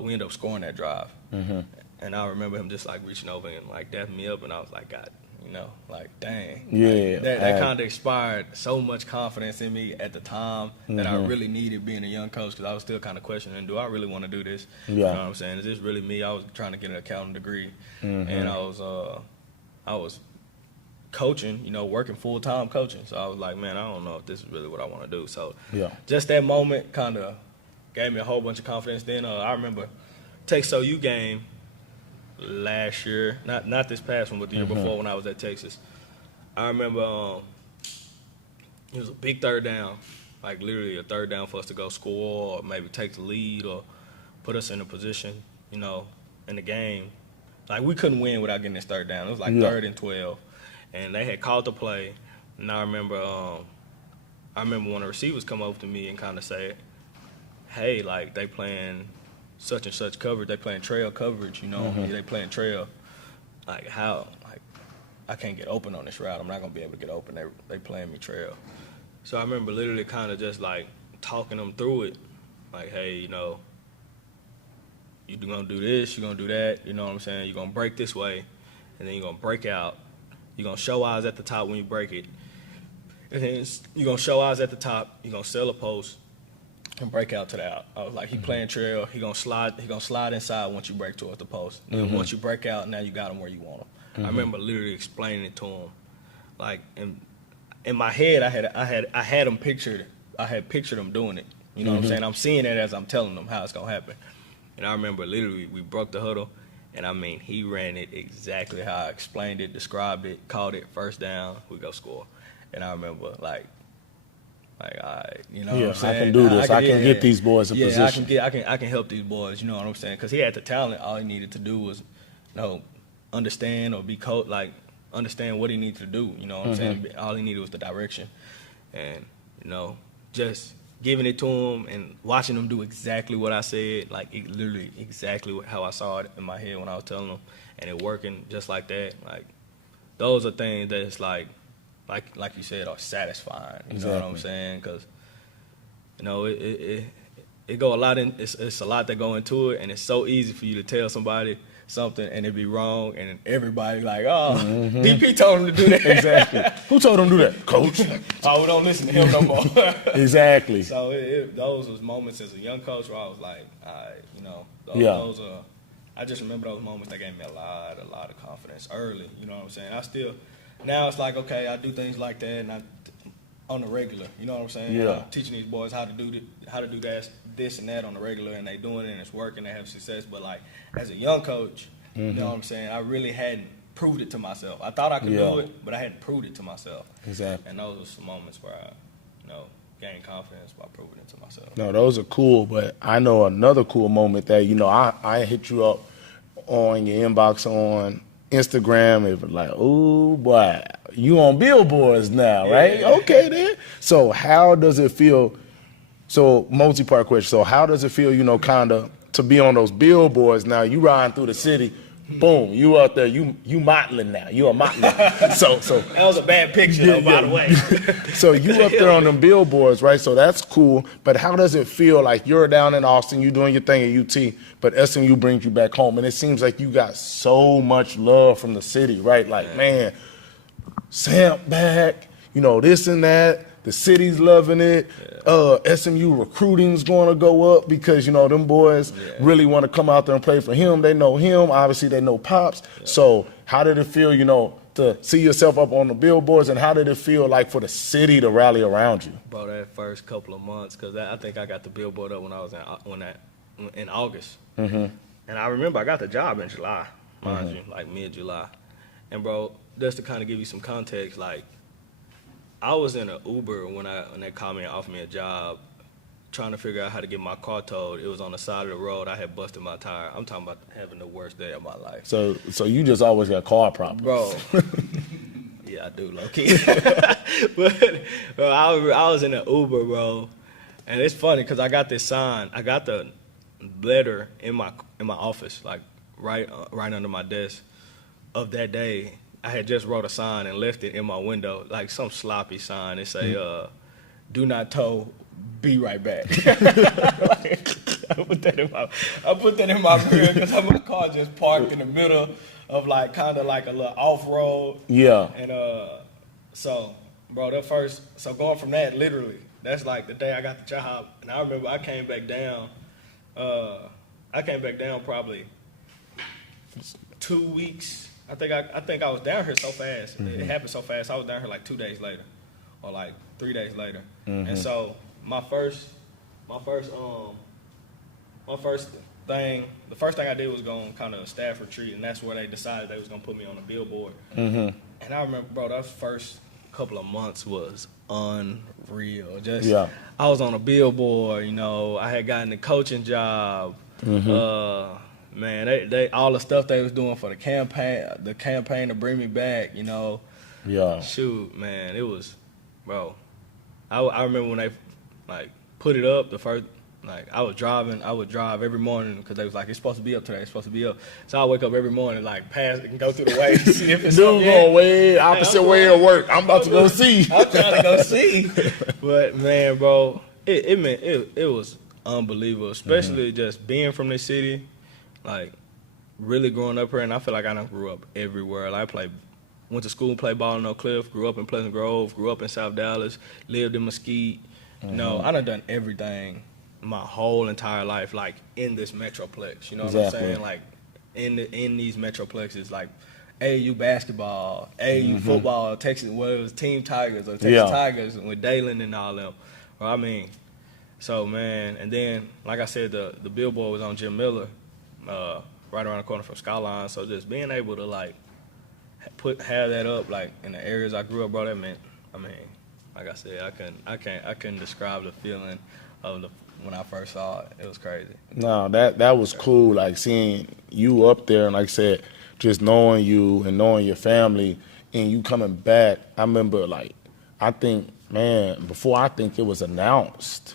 we ended up scoring that drive. Mm-hmm. And I remember him just like reaching over and like dapping me up, and I was like, God, you know, like, dang. Yeah. Like, that kind of inspired so much confidence in me at the time that I really needed being a young coach, because I was still kind of questioning, do I really want to do this? Yeah. You know what I'm saying? Is this really me? I was trying to get an accounting degree, and I was coaching, you know, working full-time coaching. So I was like, man, I don't know if this is really what I want to do. So just that moment kind of gave me a whole bunch of confidence. Then I remember Texas OU game last year, not this past one, but the year before when I was at Texas. I remember it was a big third down, like literally a third down for us to go score or maybe take the lead or put us in a position, you know, in the game. Like, we couldn't win without getting this third down. It was like 3rd and 12. And they had called the play, and I remember one of the receivers come over to me and kind of say, hey, like, they playing such and such coverage. They playing trail coverage, you know. They playing trail. Like, how? Like, I can't get open on this route. I'm not going to be able to get open. They playing me trail. So I remember literally kind of just, like, talking them through it. Like, hey, you know, you're going to do this, you're going to do that. You know what I'm saying? You're going to break this way, and then you're going to break out. You're going to show eyes at the top when you break it. And then you're going to show eyes at the top. You're going to sell a post and break out to the out. I was like, he playing trail. He going to slide inside once you break towards the post. And then once you break out, now you got him where you want him. I remember literally explaining it to him. Like, in my head, I had him pictured. I had pictured him doing it. You know what I'm saying? I'm seeing it as I'm telling him how it's going to happen. And I remember literally we broke the huddle. And I mean, he ran it exactly how I explained it, described it, called it first down, we go score. And I remember, like, all right, you know what I'm saying? I can do this. I can get these boys a position. I can help these boys, you know what I'm saying? Because he had the talent. All he needed to do was, you know, understand or be coach, like, understand what he needed to do, you know what I'm saying? All he needed was the direction. And, you know, just giving it to him and watching him do exactly what I said, like literally exactly how I saw it in my head when I was telling him, and it working just like that. Like, those are things that's like you said, are satisfying. You know what I'm saying? Because, you know, it go a lot in. It's a lot that go into it, and it's so easy for you to tell somebody something and it be wrong, and everybody like, oh, DP told him to do that. Exactly. Who told him to do that? Coach. Oh, we don't listen to him no more. Exactly. So those was moments as a young coach where I was like, all right, you know, those are. I just remember those moments that gave me a lot of confidence early. You know what I'm saying? Now it's like, okay, I do things like that, and on the regular. You know what I'm saying? Yeah. I'm teaching these boys how to do this and that on the regular, and they doing it, and it's working, they have success. But like, as a young coach, you know what I'm saying, I really hadn't proved it to myself. I thought I could do it, but I hadn't proved it to myself. Exactly. And those were some moments where I, you know, gained confidence by proving it to myself. No, those are cool, but I know another cool moment that, you know, I hit you up on your inbox on Instagram. It was like, oh boy, you on billboards now, right? Yeah. Okay then. So how does it feel? So multi-part question. So how does it feel, you know, kind of to be on those billboards now? You riding through the city, boom, you out there, you modeling now. You a modeling. So that was a bad picture, though, by the way. So you up there on them billboards, right? So that's cool. But how does it feel like you're down in Austin, you doing your thing at UT, but SMU brings you back home, and it seems like you got so much love from the city, right? Like, man, Sam back, you know, this and that. The city's loving it. SMU recruiting's going to go up because, you know, them boys really want to come out there and play for him. They know him. Obviously, they know Pops. Yeah. So how did it feel, you know, to see yourself up on the billboards, and how did it feel like for the city to rally around you? Bro, that first couple of months, because I think I got the billboard up when I was in August. And I remember I got the job in July, mind you, like mid-July. And, bro, just to kind of give you some context, like, I was in an Uber when they called me and offered me a job, trying to figure out how to get my car towed. It was on the side of the road. I had busted my tire. I'm talking about having the worst day of my life. So you just always got car problems. Bro. Yeah, I do, low key. But bro, I was in an Uber, bro, and it's funny because I got this sign. I got the letter in my office, like right under my desk. Of that day, I had just wrote a sign and left it in my window, like some sloppy sign. It say, "Do not tow. Be right back." Like, I put that in my rear because my car just parked in the middle of like kind of like a little off road. Yeah. And so bro, so going from that, literally, that's like the day I got the job. And I remember I came back down. Probably 2 weeks. I think I was down here so fast. It happened so fast. I was down here like 2 days later, or like 3 days later. And so the first thing I did was go on kind of a staff retreat, and that's where they decided they was gonna put me on a billboard. And I remember, bro, that first couple of months was unreal. I was on a billboard, you know. I had gotten a coaching job. Man, they all the stuff they was doing for the campaign to bring me back, you know. Yeah. Shoot, man, it was, bro. I remember when they like put it up the first. Like I would drive every morning because they was like, it's supposed to be up today, it's supposed to be up. So I wake up every morning, like pass and go through the way to see if it's up. Dude going way opposite way to work. I'm about to go see. I'm trying to go see. But man, bro, it was unbelievable, especially just being from this city, like really growing up here. And I feel like I done grew up everywhere. Like went to school, played ball in Oak Cliff, grew up in Pleasant Grove, grew up in South Dallas, lived in Mesquite. You know, I done everything my whole entire life, like in this metroplex, you know what I'm saying? Like in these metroplexes, like AAU basketball, AAU football, Texas, whether it was Team Tigers or Texas Tigers with Dalen and all them. Well, I mean, so man, and then like I said, the billboard was on Jim Miller, right around the corner from Skyline. So just being able to like have that up like in the areas I grew up, bro, that meant, I mean, like I said, I couldn't describe the feeling of when I first saw it. It was crazy. No, that was cool. Like seeing you up there, and like I said, just knowing you and knowing your family, and you coming back. I remember, like, I think, man, before I think it was announced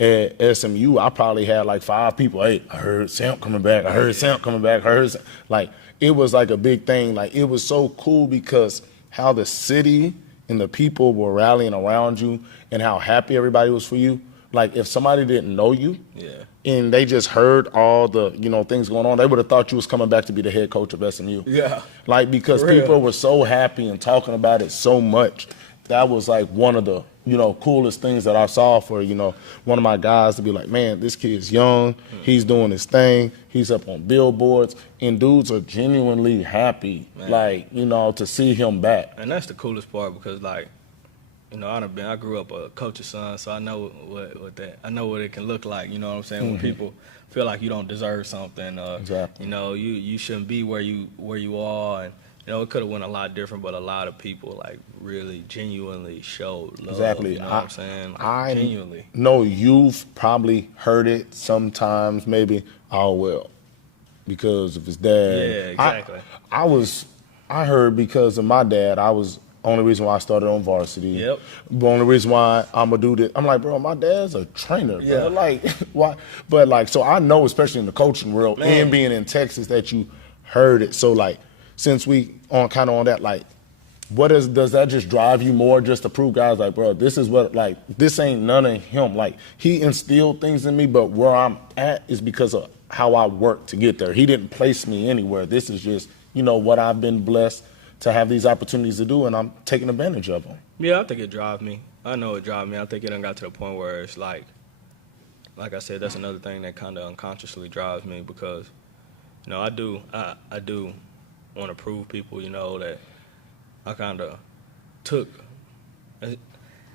at SMU, I probably had like 5 people. Hey, I heard Sam coming back. I heard Sam coming back. I heard like it was like a big thing. Like it was so cool because how the city and the people were rallying around you, and how happy everybody was for you. Like if somebody didn't know you, and they just heard all the things going on, they would have thought you was coming back to be the head coach of SMU. Yeah, like because people were so happy and talking about it so much. That was like one of the coolest things that I saw for one of my guys to be like, man, this kid's young, he's doing his thing, he's up on billboards, and dudes are genuinely happy, man. Like to see him back. And that's the coolest part because like. I grew up a coach's son, so I know I know what it can look like. You know what I'm saying? When people feel like you don't deserve something, exactly. You shouldn't be where you are, and it could have went a lot different, but a lot of people like really genuinely showed love. Exactly. You know what I'm saying? Like, I genuinely. know you've probably heard it sometimes, maybe. Oh well, because of his dad. Yeah, exactly. I heard because of my dad. I was. Only reason why I started on varsity. Yep. The only reason why I'm gonna do this. I'm like, bro, my dad's a trainer. Yeah. Bro. Like, why? But like, so I know, especially in the coaching world, and being in Texas, that you heard it. So like, since we on that, like, does that just drive you more just to prove guys like, bro, this is what this ain't none of him. Like he instilled things in me, but where I'm at is because of how I worked to get there. He didn't place me anywhere. This is just what I've been blessed to have these opportunities to do, and I'm taking advantage of them. Yeah, I think it drives me. I know it drives me. I think it done got to the point where it's like I said, that's another thing that kind of unconsciously drives me because, I do want to prove people, that I kind of took. I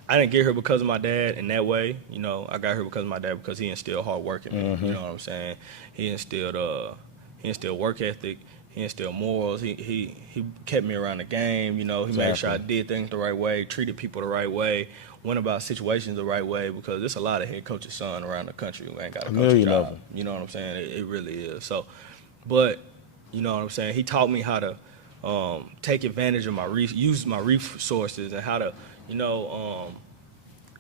didn't get here because of my dad in that way. I got here because of my dad because he instilled hard work in me. You know what I'm saying? He instilled work ethic. He instilled morals. He kept me around the game. He made sure I did things the right way, treated people the right way, went about situations the right way. Because there's a lot of head coaches' son around the country who ain't got a coaching job. You know what I'm saying? It really is. So, but you know what I'm saying? He taught me how to take advantage of use my resources, and how to,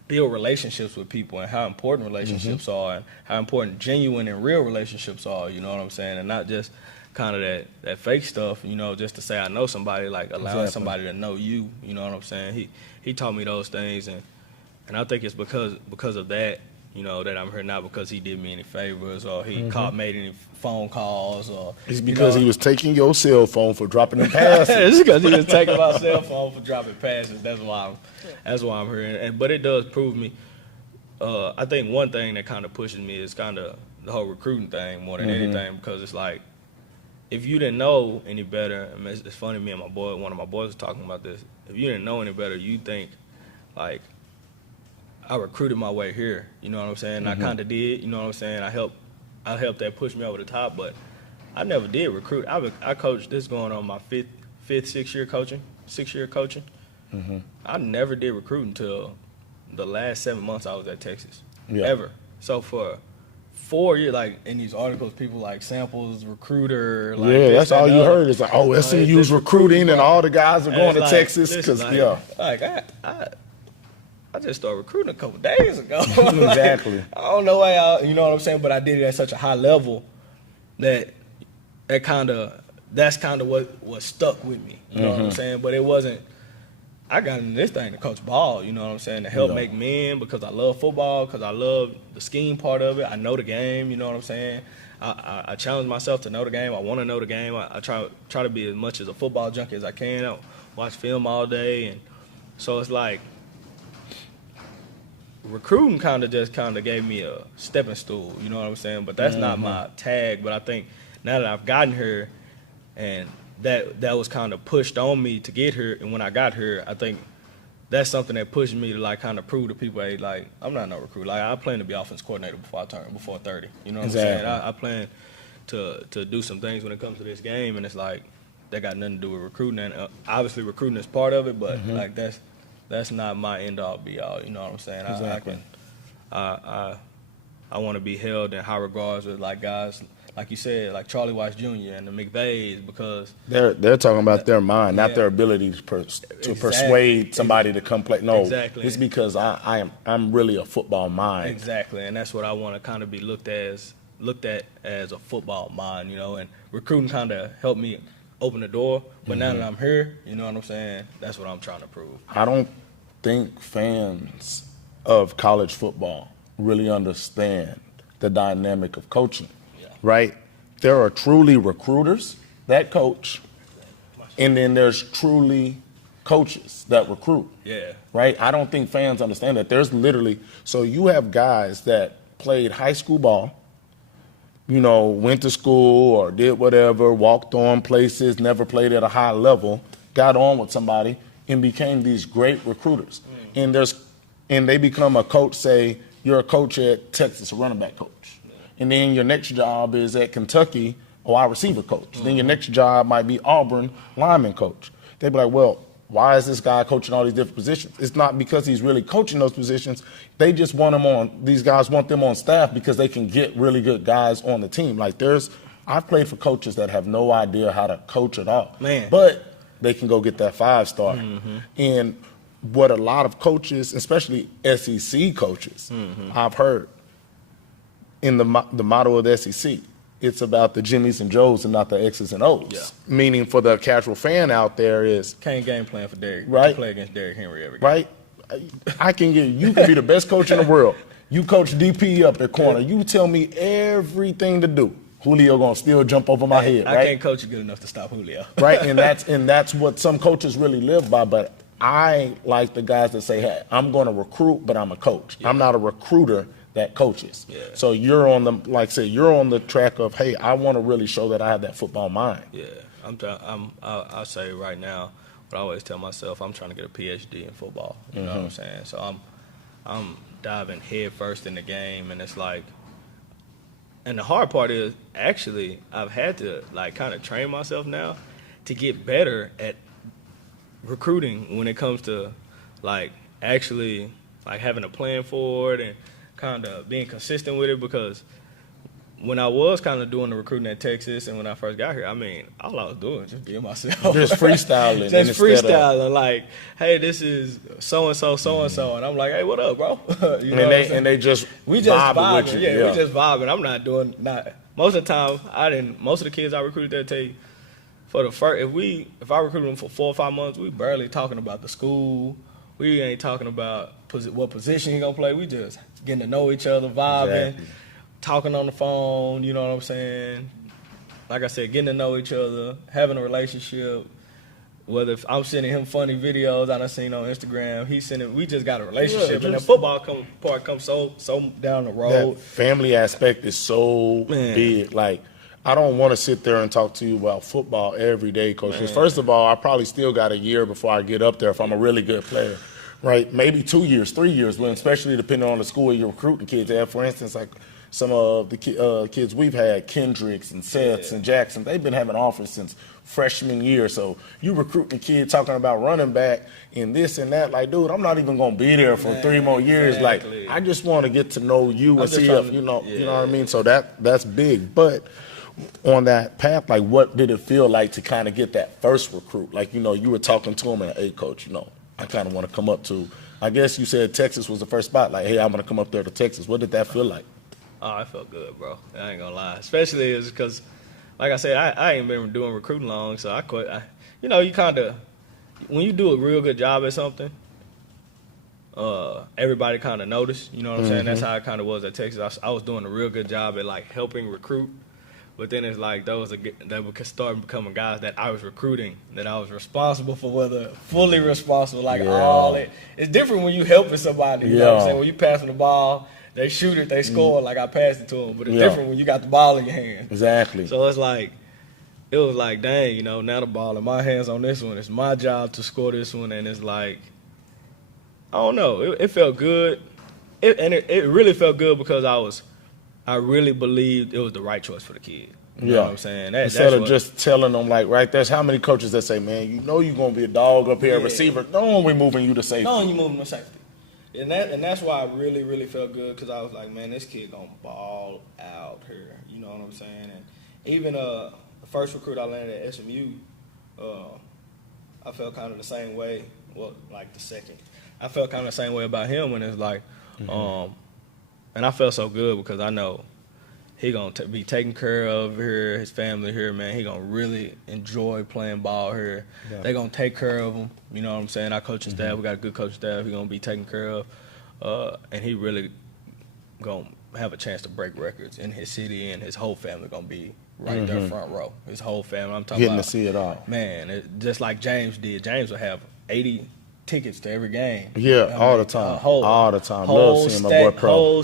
build relationships with people, and how important relationships are, and how important genuine and real relationships are. You know what I'm saying? And not just kind of that fake stuff. Just to say I know somebody, like allowing somebody to know you. You know what I'm saying? He taught me those things, and I think it's because of that. That I'm here now, because he did me any favors, or he made any phone calls, or it's because he was taking your cell phone for dropping the passes. It's because he was taking my cell phone for dropping passes. That's why I'm here. But it does prove me. I think one thing that kind of pushes me is kind of the whole recruiting thing more than anything, because it's like, if you didn't know any better, I mean, it's funny, me and one of my boys was talking about this. If you didn't know any better, you think like, I recruited my way here, you know what I'm saying? I kind of did, you know what I'm saying? I helped that push me over the top, but I never did recruit. I coached, this going on my sixth year coaching. I never did recruit until the last 7 months I was at Texas, ever. So for 4 years, like in these articles, people like Samples, recruiter. Like that's all you heard. It's like, SMU's recruiting, and all the guys are going to Texas because, I just started recruiting a couple days ago. Exactly. I don't know why, you know what I'm saying, but I did it at such a high level that's kind of what stuck with me. You know what I'm saying? But it wasn't. I got into this thing to coach ball. You know what I'm saying? To help make men, because I love football, because I love the scheme part of it. I know the game. You know what I'm saying? I challenge myself to know the game. I want to know the game. I try to be as much as a football junkie as I can. I watch film all day, and so it's like, recruiting kind of gave me a stepping stool, you know what I'm saying? But that's not my tag. But I think now that I've gotten here, and that was kind of pushed on me to get here, and when I got here, I think that's something that pushed me to like kind of prove to people, hey, like, I'm not no recruit. Like, I plan to be offense coordinator before 30. You know what I'm saying? I plan to do some things when it comes to this game, and it's like that got nothing to do with recruiting. And obviously recruiting is part of it, but like that's not my end all be all. You know what I'm saying? Exactly. I want to be held in high regards with like guys like you said, like Charlie Weiss Jr. and the McVays, because they're talking about their mind, not their ability to persuade somebody to come play. No, it's because I'm really a football mind. Exactly, and that's what I want to kind of be looked at as a football mind, and recruiting kind of helped me open the door. But now that I'm here, you know what I'm saying? That's what I'm trying to prove. I don't think fans of college football really understand the dynamic of coaching, right? There are truly recruiters that coach, and then there's truly coaches that recruit. Yeah. Right? I don't think fans understand that. There's literally, so you have guys that played high school ball, went to school or did whatever, walked on places, never played at a high level, got on with somebody, and became these great recruiters. And they become a coach, say, you're a coach at Texas, a running back coach. And then your next job is at Kentucky, a wide receiver coach. Then your next job might be Auburn, lineman coach. They'd be like, well, why is this guy coaching all these different positions? It's not because he's really coaching those positions. They just want him on, these guys want them on staff because they can get really good guys on the team. Like I've played for coaches that have no idea how to coach at all. Man. But they can go get that 5-star. And what a lot of coaches, especially SEC coaches, I've heard in the motto of the SEC, it's about the Jimmies and Joes and not the X's and O's. Yeah. Meaning for the casual fan out there is... Can't game plan for Derrick. Right. You play against Derrick Henry every game. Right. You can be the best coach in the world. You coach DP up at corner. You tell me everything to do. Julio gonna still jump over my head, right? I can't coach you good enough to stop Julio. Right, and that's what some coaches really live by. But I like the guys that say, hey, I'm gonna recruit, but I'm a coach. Yeah. I'm not a recruiter that coaches. Yeah. So you're on the track of, hey, I want to really show that I have that football mind. Yeah, I'll say right now, but I always tell myself I'm trying to get a PhD in football. You know what I'm saying? So I'm diving head first in the game, and it's like, and the hard part is actually I've had to like kind of train myself now to get better at recruiting when it comes to like actually like having a plan for it and kind of being consistent with it, because when I was kind of doing the recruiting at Texas and when I first got here, I mean, all I was doing was just being myself. Just freestyling. Just freestyling. Like, hey, this is so-and-so, so-and-so. And I'm like, hey, what up, bro? You know and they just we just vibing. with you. Yeah, we just vibing. I'm not doing, most of the time, most of the kids I recruited there tell you, for the first, if I recruited them for 4 or 5 months, we barely talking about the school. We ain't talking about what position he gonna play. We just getting to know each other, vibing, Exactly. talking on the phone. You know what I'm saying? Like I said, getting to know each other, having a relationship. Whether if I'm sending him funny videos I done seen on Instagram, he's sending. We just got a relationship, and the football part comes so down the road. That family aspect is so big. Like, I don't want to sit there and talk to you about football every day, Coach. Because first of all, I probably still got a year before I get up there if I'm a really good player, right? Maybe 2 years, 3 years, well, especially depending on the school you're recruiting kids at. For instance, like some of the kids we've had, Kendricks and Seths and Jackson, they've been having offers since freshman year. So you recruiting a kid talking about running back and this and that. Like, dude, I'm not even going to be there for 3 more years. Exactly. Like, I just want to get to know you and see if, you know what I mean? So that's big. But on that path, like, what did it feel like to kind of get that first recruit? Like, you know, you were talking to him and, hey, coach, you know, I kind of want to come up to, I guess you said Texas was the first spot. Like, hey, I'm going to come up there to Texas. What did that feel like? Oh, I felt good, bro. I ain't gonna lie. Especially because, like I said, I ain't been doing recruiting long, so I quit. You know, you kind of, when you do a real good job at something, everybody kind of notice. You know what I'm saying? That's how it kind of was at Texas. I was doing a real good job at, like, helping recruit. But then it's like those that would start becoming guys that I was recruiting, that I was responsible for, whether fully responsible, like all it. It's different when you helping somebody. You know what I'm saying? When you passing the ball, they shoot it, they score, like I passed it to them. But it's different when you got the ball in your hands. Exactly. So it's like, it was like, dang, you know, now the ball in my hands on this one. It's my job to score this one. And it's like, I don't know. It felt good. It really felt good because I really believed it was the right choice for the kid. You know what I'm saying? Instead of just telling them, like, right, there's how many coaches that say, man, you know you're going to be a dog up here, a receiver. No, we're moving you to safety. No, you're moving to safety. And that's why I really, really felt good, because I was like, man, this kid going to ball out here. You know what I'm saying? And even the first recruit I landed at SMU, I felt kind of the same way. Well, like the second. I felt kind of the same way about him, when it's like, and I felt so good because I know he going to be taken care of here, his family here, man. He going to really enjoy playing ball here. Yeah. They going to take care of him. You know what I'm saying? Our coaching staff, we got a good coaching staff. He going to be taken care of. And he really going to have a chance to break records in his city, and his whole family going to be right there front row. His whole family. I'm talking getting about. To see it all. Man, just like James did. James will have 80 tickets to every game. Yeah, all the time. All the time. Love seeing my boy pro.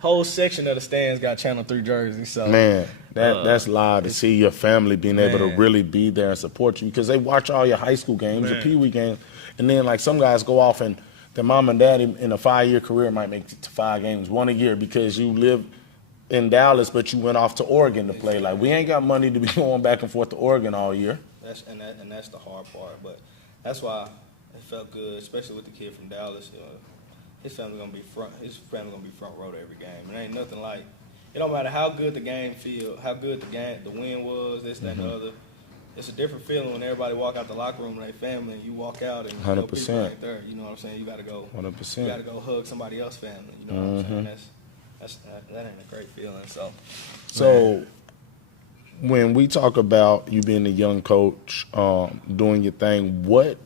Whole section of the stands got Channel 3 jerseys. So man, that's live to see your family being able to really be there and support you, because they watch all your high school games, your Pee Wee games, and then like some guys go off and their mom and dad in a 5-year career might make it to 5 games, 1 a year, because you live in Dallas but you went off to Oregon to play. Like, we ain't got money to be going back and forth to Oregon all year. That's the hard part, but that's why it felt good, especially with the kid from Dallas. His family gonna be front row to every game. It ain't nothing like. It don't matter how good the game feel, how good the win was, this, that, and the other. It's a different feeling when everybody walk out the locker room with their family, and you walk out and you know, people ain't there. You know what I'm saying? You gotta go. 100%. You gotta go hug somebody else's family. You know what I'm saying? That ain't a great feeling. So when we talk about you being a young coach, doing your thing, what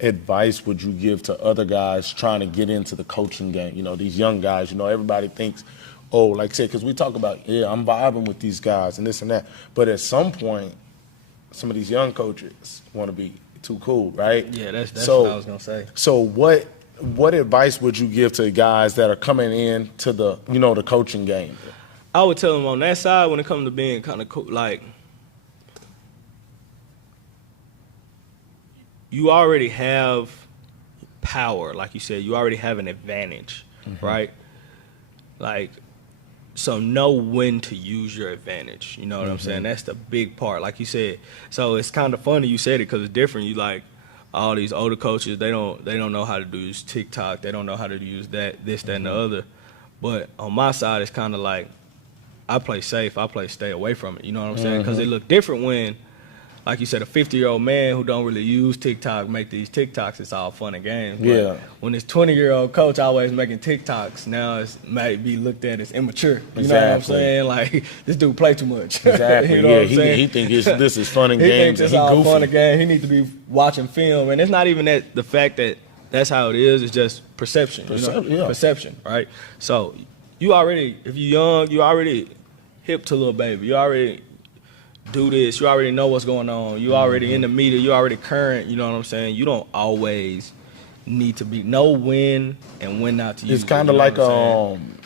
advice would you give to other guys trying to get into the coaching game? You know, these young guys, you know, everybody thinks, oh, like I said, because we talk about, I'm vibing with these guys and this and that. But at some point, some of these young coaches want to be too cool, right? Yeah, that's what I was going to say. So what advice would you give to guys that are coming in to the, you know, the coaching game? I would tell them on that side, when it comes to being kind of cool, like, you already have power, like you said. You already have an advantage, right? Like, so know when to use your advantage. You know what I'm saying? That's the big part, like you said. So it's kind of funny you said it, because it's different. You like all these older coaches, they don't know how to use TikTok. They don't know how to use that, this, that, and the other. But on my side, it's kind of like I play safe. I play stay away from it. You know what I'm saying? Because it look different when, like you said, a 50-year-old man who don't really use TikTok make these TikToks. It's all fun and games. But Yeah. when this 20-year-old coach always making TikToks, now it might be looked at as immature. You know what I'm Exactly. saying? Like, this dude play too much. Exactly. You know Yeah, what I'm saying? he think this is fun and He games, thinks and it's he all goofy. fun and games. He needs to be watching film, and it's not even that the fact that that's how it is. It's just perception. Yeah. Perception, right? So you already, if you're young, you already hip to little baby. You already do this. You already know what's going on. You already in the media. You already current. You know what I'm saying? You don't always need to know when and when not to use It's it. kind of You know like what I'm saying?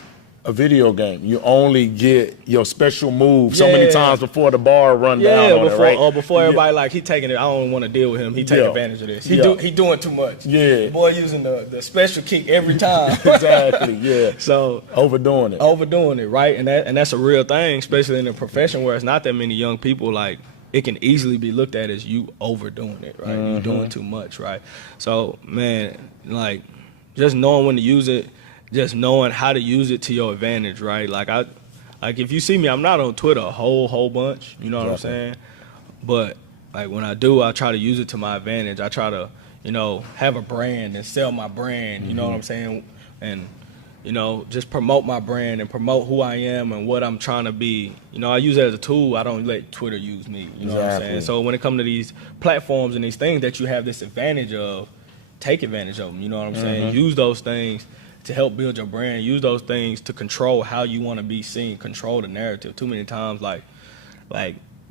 a video game. You only get your special move so many Yeah. times before the bar run down on before it, right? before everybody like he taking it. I don't want to deal with him. He take Yeah. advantage of this. Yeah. He doing too much. Yeah. Boy using the special kick every time. Exactly, yeah. So Overdoing it. overdoing it, right? And that's a real thing, especially in a profession where it's not that many young people. Like, it can easily be looked at as you overdoing it, right? You doing too much, right? So, man, like, just knowing when to use it, just knowing how to use it to your advantage, right? Like if you see me, I'm not on Twitter a whole bunch, you know what I'm saying? But like when I do, I try to use it to my advantage. I try to, have a brand and sell my brand, you know what I'm saying? And just promote my brand and promote who I am and what I'm trying to be. I use it as a tool. I don't let Twitter use me. You know what I'm saying? So when it comes to these platforms and these things that you have this advantage of, take advantage of them. You know what I'm saying? Use those things to help build your brand. Use those things to control how you want to be seen, control the narrative. Too many times, like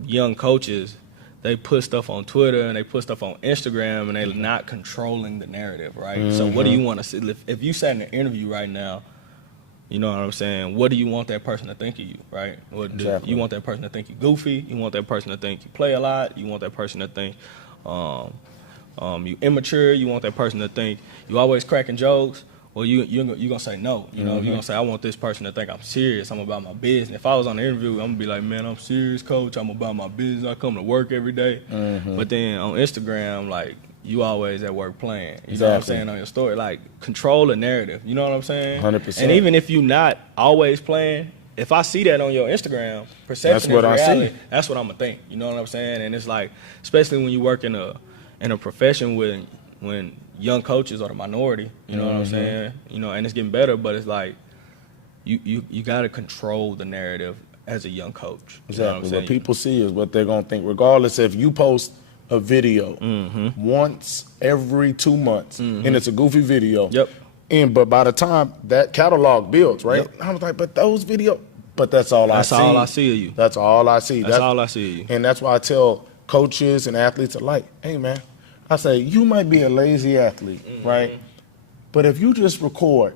young coaches, they put stuff on Twitter and they put stuff on Instagram and they're not controlling the narrative, right? So what do you want to see? If you sat in an interview right now, you know what I'm saying? What do you want that person to think of you, right? Exactly. You want that person to think you goofy. You want that person to think you play a lot. You want that person to think you immature. You want that person to think you always cracking jokes. Well, you're going to say no. You're going to say, I want this person to think I'm serious. I'm about my business. If I was on the interview, I'm going to be like, man, I'm serious, coach. I'm about my business. I come to work every day. But then on Instagram, like, you always at work playing. You know what I'm saying, on your story. Like, control the narrative. You know what I'm saying? 100%. And even if you're not always playing, if I see that on your Instagram, perception That's what is I reality. see. That's what I'm going to think. You know what I'm saying? And it's like, especially when you work in a profession when young coaches are the minority, you know what I'm saying? And it's getting better, but it's like you got to control the narrative as a young coach. You know what I'm Exactly. saying? What people see is what they're going to think, regardless if you post a video once every 2 months and it's a goofy video. Yep. But by the time that catalog builds, right? I was like, but those videos, but that's all I see. That's all I see of you. That's all I see. That's all I see of you. And that's why I tell coaches and athletes alike, hey, man, I say, you might be a lazy athlete, right? But if you just record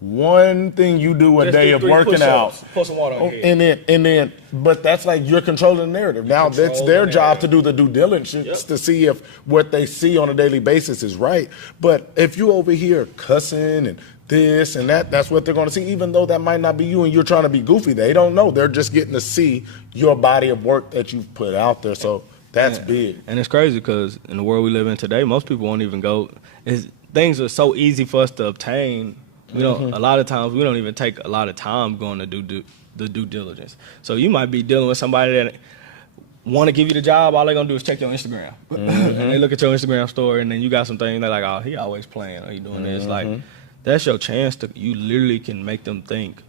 one thing you do a Just day do of 3 working out, push-ups, Pour some water on your head. and then, but that's like you're controlling the narrative. Now that's control their the job to narrative. do the due diligence to see if what they see on a daily basis is right. But if you over here cussing and this and that, that's what they're going to see. Even though that might not be you and you're trying to be goofy, they don't know. They're just getting to see your body of work that you've put out there. So that's big. And it's crazy because in the world we live in today, most people won't even go. Things are so easy for us to obtain. A lot of times we don't even take a lot of time going to do the due diligence. So you might be dealing with somebody that want to give you the job. All they're going to do is check your Instagram. And they look at your Instagram story, and then you got some things they're like, oh, he always playing. Oh, he doing this. Like, that's your chance you literally can make them think.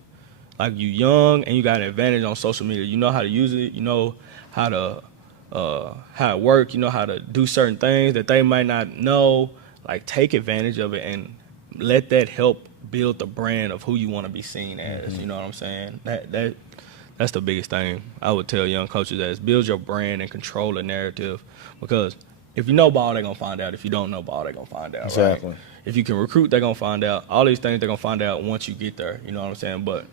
Like, you young and you got an advantage on social media. You know how to use it. You know how it work. You know how to do certain things that they might not know. Like, take advantage of it and let that help build the brand of who you want to be seen as. You know what I'm saying? That's the biggest thing I would tell young coaches, is build your brand and control the narrative. Because if you know ball, they're going to find out. If you don't know ball, they're going to find out. Exactly. Right? If you can recruit, they're going to find out. All these things they're going to find out once you get there. You know what I'm saying? But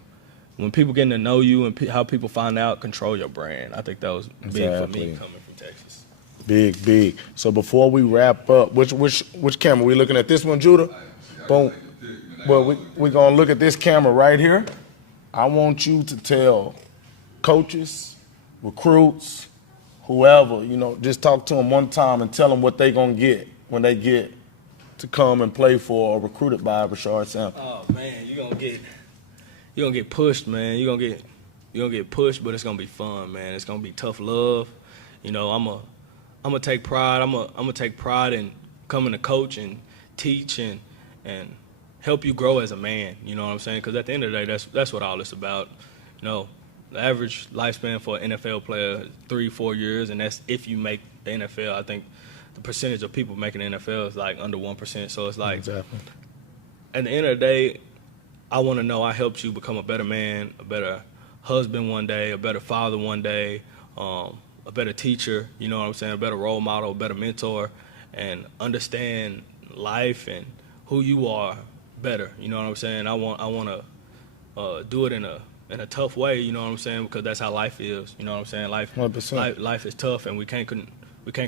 when people getting to know you and how people find out, control your brand. I think that was big for me coming from Texas. Big. So before we wrap up, which camera? We looking at this one, Judah? Boom. Well, we're going to look at this camera right here. I want you to tell coaches, recruits, whoever, just talk to them one time and tell them what they're going to get when they get to come and play for or recruited by Rashaad Samples. Oh, man, you're gonna get pushed, man. You're gonna get you're gonna get pushed, but it's gonna be fun, man. It's gonna be tough love. You know, I'm gonna take pride. I'm gonna take pride in coming to coach and teach and help you grow as a man. You know what I'm saying? Because at the end of the day, that's what all it's about. You know, the average lifespan for an NFL player is 3-4 years, and that's if you make the NFL. I think the percentage of people making the NFL is like under 1%. So it's like, Exactly. at the end of the day, I want to know I helped you become a better man, a better husband one day, a better father one day, a better teacher, you know what I'm saying, a better role model, a better mentor, and understand life and who you are better, you know what I'm saying? I want to do it in a tough way, you know what I'm saying, because that's how life is, you know what I'm saying? Life 100%. life is tough, and we can't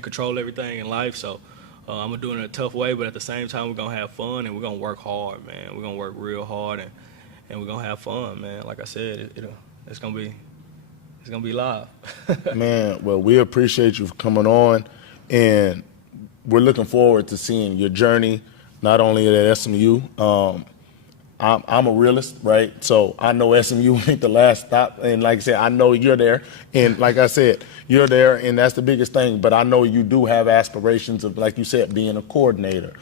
control everything in life, so I'm gonna do it in a tough way, but at the same time, we're gonna have fun and we're gonna work hard, man. We're gonna work real hard and we're gonna have fun, man. Like I said, it's gonna be live. Man, well, we appreciate you for coming on, and we're looking forward to seeing your journey, not only at SMU. I'm a realist, right? So I know SMU ain't the last stop, and like I said, I know you're there, and like I said, you're there, and that's the biggest thing. But I know you do have aspirations of, like you said, being a coordinator,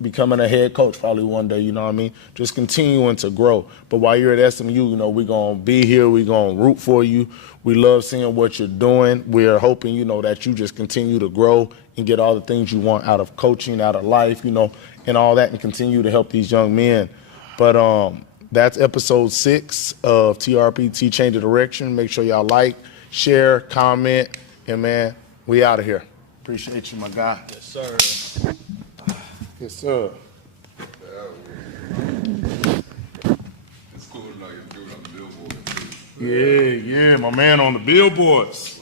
becoming a head coach probably one day. You know what I mean? Just continuing to grow. But while you're at SMU, you know, we're gonna be here. We're gonna root for you. We love seeing what you're doing. We're hoping, you know, that you just continue to grow and get all the things you want out of coaching, out of life, you know, and all that, and continue to help these young men. But that's episode 6 of TRPT Change of Direction. Make sure y'all like, share, comment, and man, we out of here. Appreciate you, my guy. Yes, sir. Yes, sir. It's cool to know you do it on the billboard too. Yeah, my man on the billboards.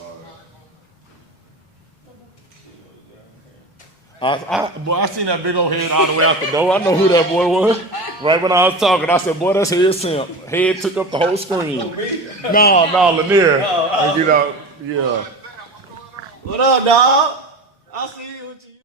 I seen that big old head all the way out the door. I know who that boy was. Right when I was talking, I said, boy, that's Head Simp. Head took up the whole screen. No, Lanier. You know, yeah. What up, dog? I see you.